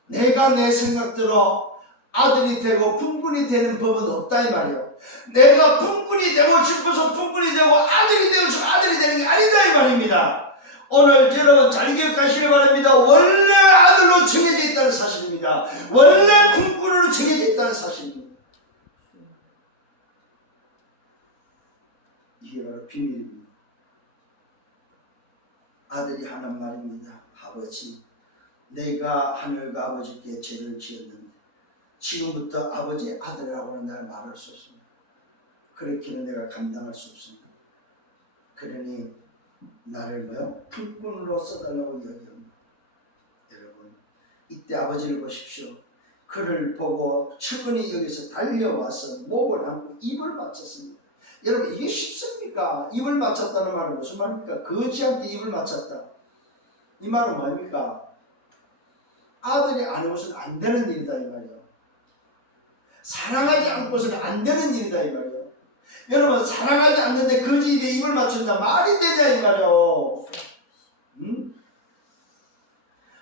내가 내 생각대로 아들이 되고 품꾼이 되는 법은 없다 이 말이에요. 내가 품꾼이 되고 싶어서 품꾼이 되고 아들이 되고 싶어서 아들이 되는 게 아니다 이 말입니다. 오늘 여러분 잘 기억하시기 바랍니다. 원래 아들로 정해져 있다는 사실입니다. 원래 품꾼으로 정해져 있다는 사실입니다. 이게 바로 비밀입니다. 아들이 하는 말입니다. 아버지, 내가 하늘과 아버지께 죄를 지었는데 지금부터 아버지의 아들이라고는 날 말할 수 없습니다. 그렇기는 내가 감당할 수 없습니다. 그러니 나를 품꾼으로 써달라고 이야기합니다. 여러분, 이때 아버지를 보십시오. 그를 보고 측은히 여기서 달려와서 목을 안고 입을 맞췄습니다. 여러분, 이게 쉽습니까? 입을 맞췄다는 말은 무슨 말입니까? 거지한테 입을 맞췄다. 이 말은 뭡니까? 아들이 안 오고서는 안 되는 일이다 이 말이에요. 사랑하지 않고서는 안 되는 일이다 이 말이에요. 여러분, 사랑하지 않는데 거지 입에 입을 맞춘다 말이 되냐 이 말이에요.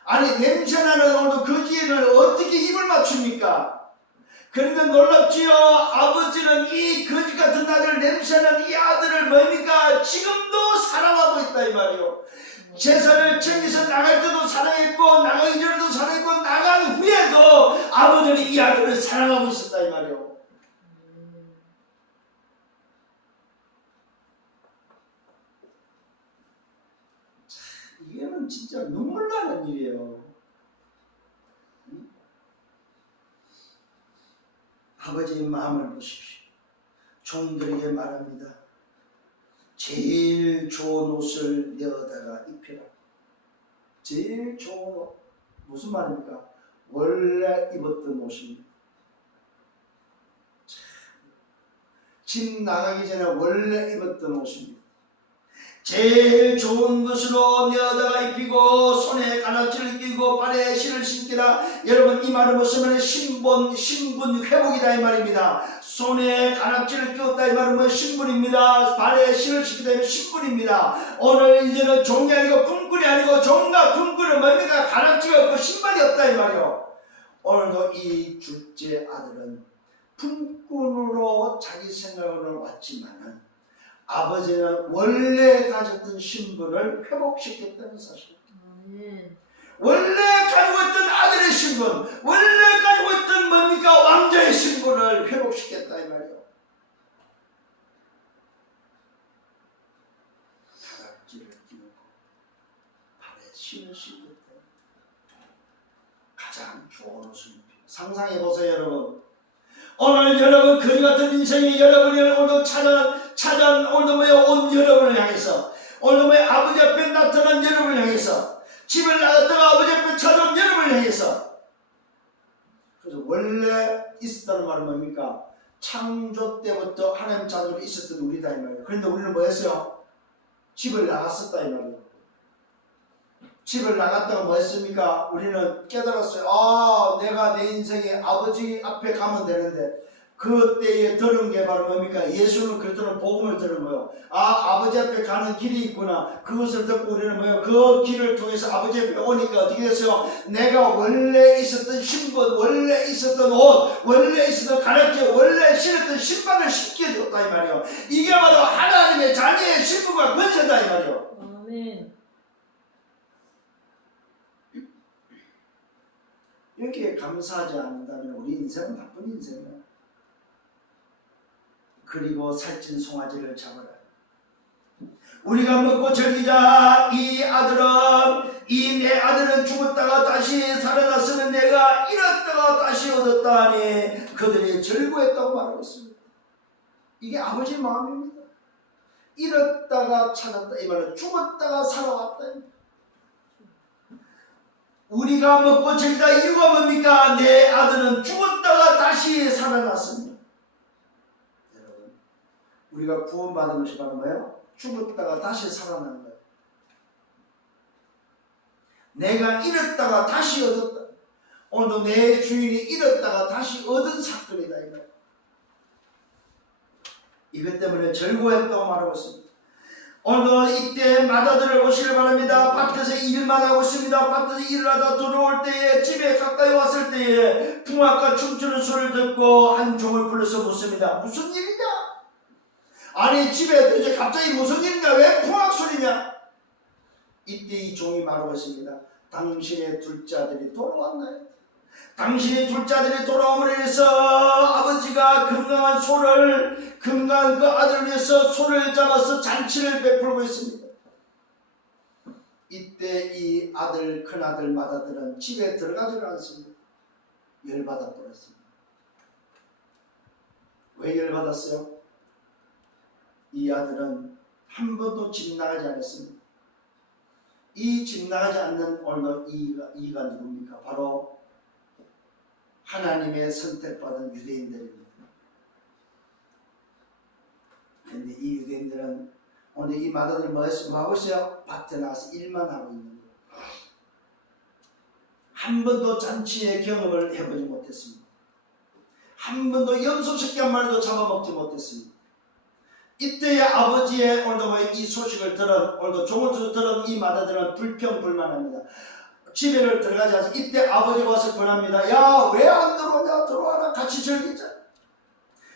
아니, 냄새나는 오늘 거지를 어떻게 입을 맞춥니까? 그런데 놀랍지요. 아버지는 이 거지 같은 아들, 냄새나는 이 아들을 뭡니까? 지금도 사랑하고 있다 이 말이에요. 제사를 챙겨서 나갈 때도 사랑했고, 나가기 전에도 사랑했고, 나간 후에도 아버지는 이 아들을 사랑하고 있었다 이 말이에요. 이게는 진짜 눈물 나는 일이에요. 아버지의 마음을 보십시오. 종들에게 말합니다. 제일 좋은 옷을 내어다가 입혀라. 제일 좋은 옷. 무슨 말입니까? 원래 입었던 옷입니다. 집 나가기 전에 원래 입었던 옷입니다. 제일 좋은 것으로 내어다가 입히고 손에 가락지를 끼고 발에 실을 신기라. 여러분, 이 말을 보시면 신분 회복이다 이 말입니다. 손에 가락지를 끼웠다 이 말은 뭐 신분입니다. 발에 실을 신기다 이 신분입니다. 오늘 이제는 종이 아니고 품꾼이 아니고 종과 품꾼은 뭡니까? 가락지가 없고 신발이 없다 이 말이요. 오늘도 이 둘째 아들은 품꾼으로 자기 생각으로 왔지만은 아버지는 원래 가졌던 신분을 회복시켰다는 사실. 원래 가지고 있던 아들의 신분, 원래 가지고 있던 뭡니까? 왕자의 신분을 회복시켰다 이 말이에요. 가락지를 끼우고 발에 신을 신겼다. 가장 좋은 옷을 입히고. 상상해 보세요 여러분. 오늘 여러분 거지 같은 인생이 여러분이 오늘도 찾아온 오늘 온 여러분을 향해서, 오늘 아버지 앞에 나타난 여러분을 향해서, 집을 나갔다가 아버지 앞에 찾아온 여러분을 향해서. 그래서 원래 있었다는 말은 뭡니까? 창조 때부터 하나님 자녀로 있었던 우리다 이 말이에요. 그런데 우리는 뭐 했어요? 집을 나갔었다 이 말이에요. 집을 나갔다가 뭐 했습니까? 우리는 깨달았어요. 아, 내가 내 인생에 아버지 앞에 가면 되는데, 그때에 들은 게 바로 뭡니까? 예수는 그랬더니 복음을 들은 거예요. 아, 아버지 앞에 가는 길이 있구나. 그것을 듣고 우리는 뭐예요? 그 길을 통해서 아버지 앞에 오니까 어떻게 됐어요? 내가 원래 있었던 신분, 원래 있었던 옷, 원래 있었던 가락지, 원래 신었던 신발을 신겨줬다 이 말이에요. 이게 바로 하나님의 자녀의 신분과 권세다 이 말이에요. 아멘. 여기에 감사하지 않는다면 우리 인생은 나쁜 인생이야. 그리고 살찐 송아지를 잡아라. 우리가 먹고 즐기자. 이 내 아들은 죽었다가 다시 살아났으면 내가 잃었다가 다시 얻었다 하니 그들이 즐거워했다고 말하고 있습니다. 이게 아버지의 마음입니다. 잃었다가 찾았다 이 말은 죽었다가 살아왔다. 우리가 먹고 즐기다 이유가 뭡니까? 내 아들은 죽었다가 다시 살아났습니다. 여러분, 우리가 구원받은 것이 바로 뭐예요? 죽었다가 다시 살아나는 거예요. 내가 잃었다가 다시 얻었다. 오늘도 내 주인이 잃었다가 다시 얻은 사건이다 이 말이에요. 이것 때문에 즐거워했다고 말하고 있습니다. 오늘도 이때 마다들을 보시길 바랍니다. 밭에서 일만 하고 있습니다. 밭에서 일을 하다 들어올 때에, 집에 가까이 왔을 때에 풍악과 춤추는 소리를 듣고 한 종을 불러서 묻습니다. 무슨 일이냐? 아니, 집에 이제 갑자기 무슨 일이냐? 왜 풍악 소리냐? 이때 이 종이 말하고 있습니다. 당신의 둘째 아들이 돌아왔나요? 당신의 둘째 아들이 돌아옴으로 인해서 아버지가 건강한 그 아들을 위해서 소를 잡아서 잔치를 베풀고 있습니다. 이때 이 아들, 큰아들, 맏아들은 집에 들어가지를 않습니다. 열받아 버렸습니다. 왜 열받았어요? 이 아들은 한 번도 집 나가지 않았습니다. 이 집 나가지 않는 오늘 이가 누굽니까? 바로 하나님의 선택받은 유대인들입니다. 그런데 이 유대인들은 오늘 이 맏아들 뭐 하고 있어요? 밭에 나가서 일만 하고 있는 거예요. 한 번도 잔치의 경험을 해보지 못했습니다. 한 번도 염소 새끼 한 마리도 잡아먹지 못했습니다. 이때의 아버지의 오늘도 이 소식을 들은, 오늘도 종을 들은 이 맏아들은 불평불만합니다. 집에를 들어가지 않아서 이때 아버지가 와서 권합니다. 야, 왜 안 들어오냐? 들어와라. 같이 즐기자.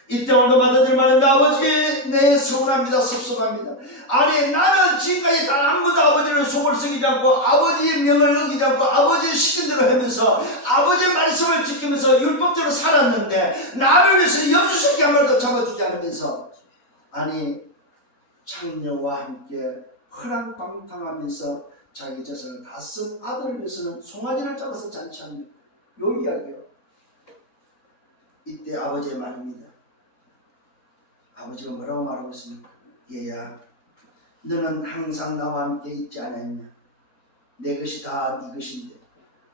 이때 오늘도 맏아들 말합니다. 아버지, 네, 서운합니다. 섭섭합니다. 아니, 나는 지금까지 단 한 번도 아버지를 속을 썩이지 않고 아버지의 명을 어기지 않고 아버지의 시킨 대로 하면서 아버지의 말씀을 지키면서 율법대로 살았는데 나를 위해서 염소새끼 한 마리도 잡아주지 않으면서, 아니, 창녀와 함께 허랑방탕하면서 자기 재산을 다 쓴 아들을 위해서는 송아지를 잡아서 잔치합니다. 요 이야기요. 이때 아버지의 말입니다. 아버지가 뭐라고 말하고 있습니까? 얘야, 너는 항상 나와 함께 있지 않았냐? 내 것이 다 네 것인데,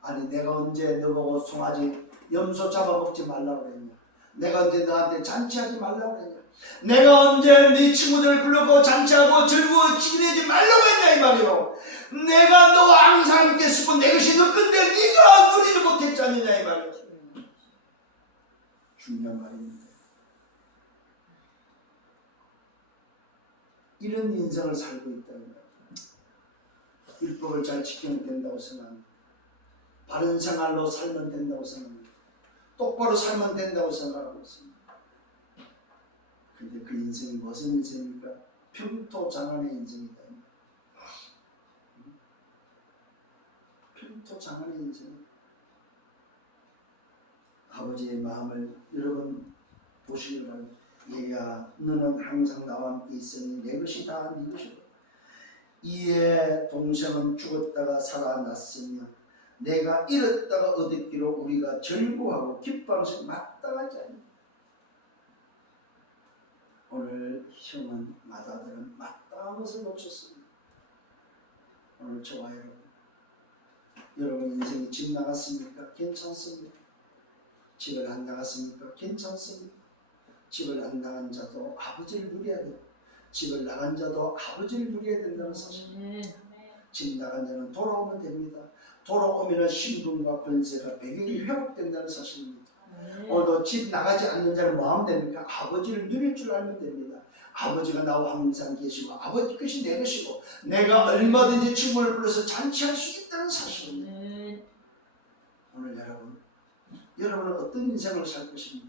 아니 내가 언제 너보고 송아지 염소 잡아먹지 말라고 그랬냐? 내가 언제 너한테 잔치하지 말라고 그랬냐? 내가 언제 네 친구들 불러고 잔치하고 즐거워 지내지 말라고 했냐 이 말이요. 내가 너와 항상 함께 있었고 내 것이 너 건데 네가 누리지 못했지 않느냐 이 말이요. 중요한 말입니다. 이런 인생을 살고 있다는 거예요. 율법을 잘 지키면 된다고 생각합니다. 바른 생활로 살면 된다고 생각합니다. 똑바로 살면 된다고 생각하고 있습니다. 그런데 그 인생이 무슨 인생입니까? 평토장안의 인생이다. 평토장안의 인생. 아버지의 마음을 여러분 보시기 바랍니다. 얘야, 너는 항상 나와 함께 있으니 내 것이 다 네 것이다. 이에 동생은 죽었다가 살아났으며 내가 잃었다가 얻었기로 우리가 즐거워하고 기뻐하면서 마땅하지 않니? 오늘 형은 맏아들은 마땅한 것을 놓쳤습니다. 오늘 저와 여러분 인생이 집 나갔습니까? 괜찮습니다. 집을 안 나갔습니까? 괜찮습니다. 집을 안 나간 자도 아버지를 누려야 돼요. 집을 나간 자도 아버지를 누려야 된다는 사실입니다. 집 나간 자는 돌아오면 됩니다. 돌아오면 신분과 권세가 배경이 회복된다는 사실입니다. 오늘도 집 나가지 않는 자는 뭐 하면 됩니까? 아버지를 누릴 줄 알면 됩니다. 아버지가 나와 항상 계시고 아버지 것이 내 것이고 내가 얼마든지 친구를 불러서 잔치할 수 있다는 사실입니다. 오늘 여러분은 어떤 인생을 살 것입니까?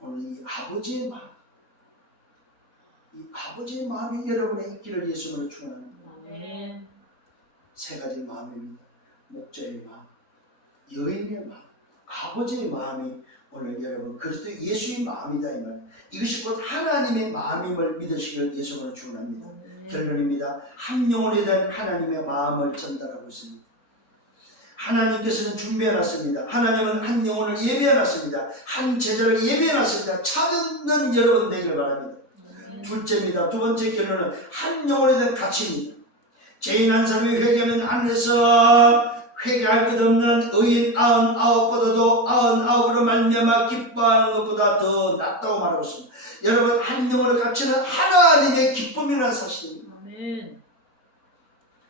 오늘 이 아버지의 마음, 이 아버지의 마음이 여러분의 있기를 예수님으로 축원합니다. 세 가지 마음입니다. 목자의 마음, 여인의 마음, 아버지의 마음이 오늘 여러분 그리스도 예수의 마음이다 이 말. 이것이 곧 하나님의 마음임을 믿으시길 예수님으로 축원합니다. 결론입니다. 한 영혼에 대한 하나님의 마음을 전달하고 있습니다. 하나님께서는 준비해놨습니다. 하나님은 한 영혼을 예비해놨습니다. 한 제자를 예비해놨습니다. 찾는 여러분 되기를 바랍니다. 둘째입니다. 두 번째 결론은 한 영혼에 대한 가치입니다. 죄인 한 사람이 회개하면 하늘에서 회개할 것 없는 의인 99보다도 99으로 말미암아 기뻐하는 것보다 더 낫다고 말하고 있습니다. 여러분 한 영혼의 가치는 하나님의 기쁨이라는 사실입니다.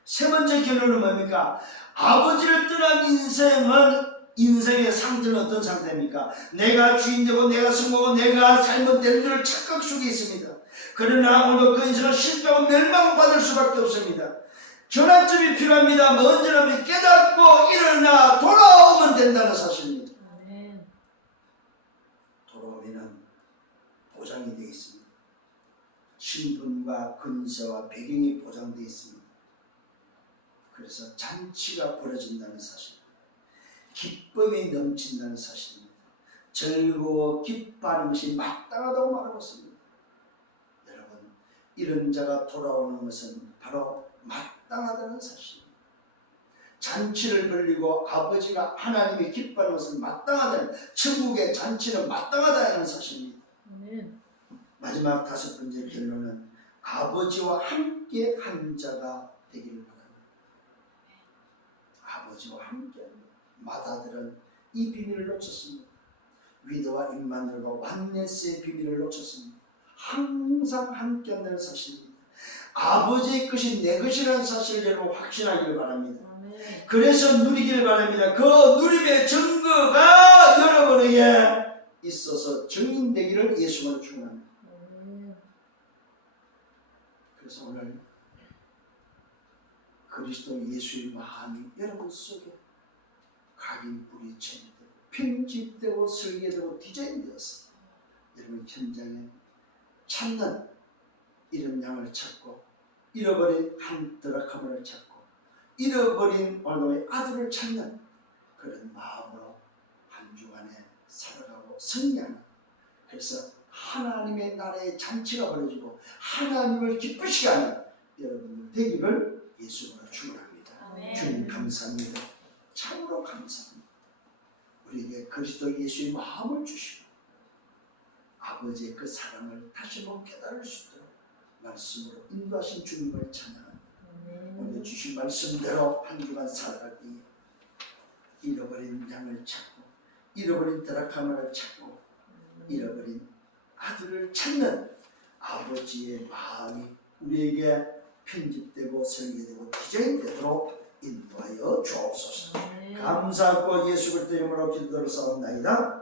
세 번째 결론은 뭡니까? 아버지를 떠난 인생은 인생의 상태는 어떤 상태입니까? 내가 주인되고 내가 성공하고 내가 삶은 될 줄 착각 속에 있습니다. 그러나 오늘 그 인생은 실패하고 멸망받을 수밖에 없습니다. 전환점이 필요합니다. 먼저는 깨닫고 일어나 돌아오면 된다는 사실입니다. 돌아오면 보장이 되어 있습니다. 신분과 근세와 배경이 보장되어 있습니다. 그래서 잔치가 벌어진다는 사실, 기쁨이 넘친다는 사실입니다. 즐거워 기뻐하는 것이 마땅하다고 말하고 있습니다. 여러분, 이런 자가 돌아오는 것은 바로 마땅한 마땅하다는 사실. 잔치를 벌리고 아버지가 하나님이 기뻐하는 것은 마땅하다는, 천국의 잔치는 마땅하다는 사실입니다. 마지막 다섯 번째 결론은 아버지와 함께 한 자가 되기를 바랍니다. 아버지와 함께 한 자. 마다들은 이 비밀을 놓쳤습니다. 위대와 임마누엘과 완네스의 비밀을 놓쳤습니다. 항상 함께 한다는 사실입니다. 아버지의 것이 내 것이라는 사실을 여러분 확신하기를 바랍니다. 그래서 누리기를 바랍니다. 그 누림의 증거가 여러분에게 있어서 증인되기를 예수님으로 축원합니다. 그래서 오늘 그리스도 예수의 마음이 여러분 속에 각인뿌리 체리되고 편집되고 설계되고 디자인되어서 여러분 현장에 찾는 잃은 양을 찾고 잃어버린 한 드라카마를 찾고 잃어버린 오늘의 아들을 찾는 그런 마음으로 한 주간에 살아가고 승리하는, 그래서 하나님의 나라의 잔치가 벌어지고 하나님을 기쁘시게 하는 여러분들 되기를 예수님으로 축원합니다. 주님 감사합니다. 참으로 감사합니다. 우리에게 그리스도 예수의 마음을 주시고 아버지의 그 사랑을 다시 한번 깨달을 수 있도록 말씀으로 인도하신 주님을 찬양합니다. 오늘 주신 말씀대로 한 주간 살아갈 때에 잃어버린 양을 찾고 잃어버린 드라카마를 찾고 잃어버린 아들을 찾는 아버지의 마음이 우리에게 편집되고 설계되고 디자인되도록 인도하여 주옵소서. 감사하고 예수 그리스도 이름으로 기도를 싸움나이다.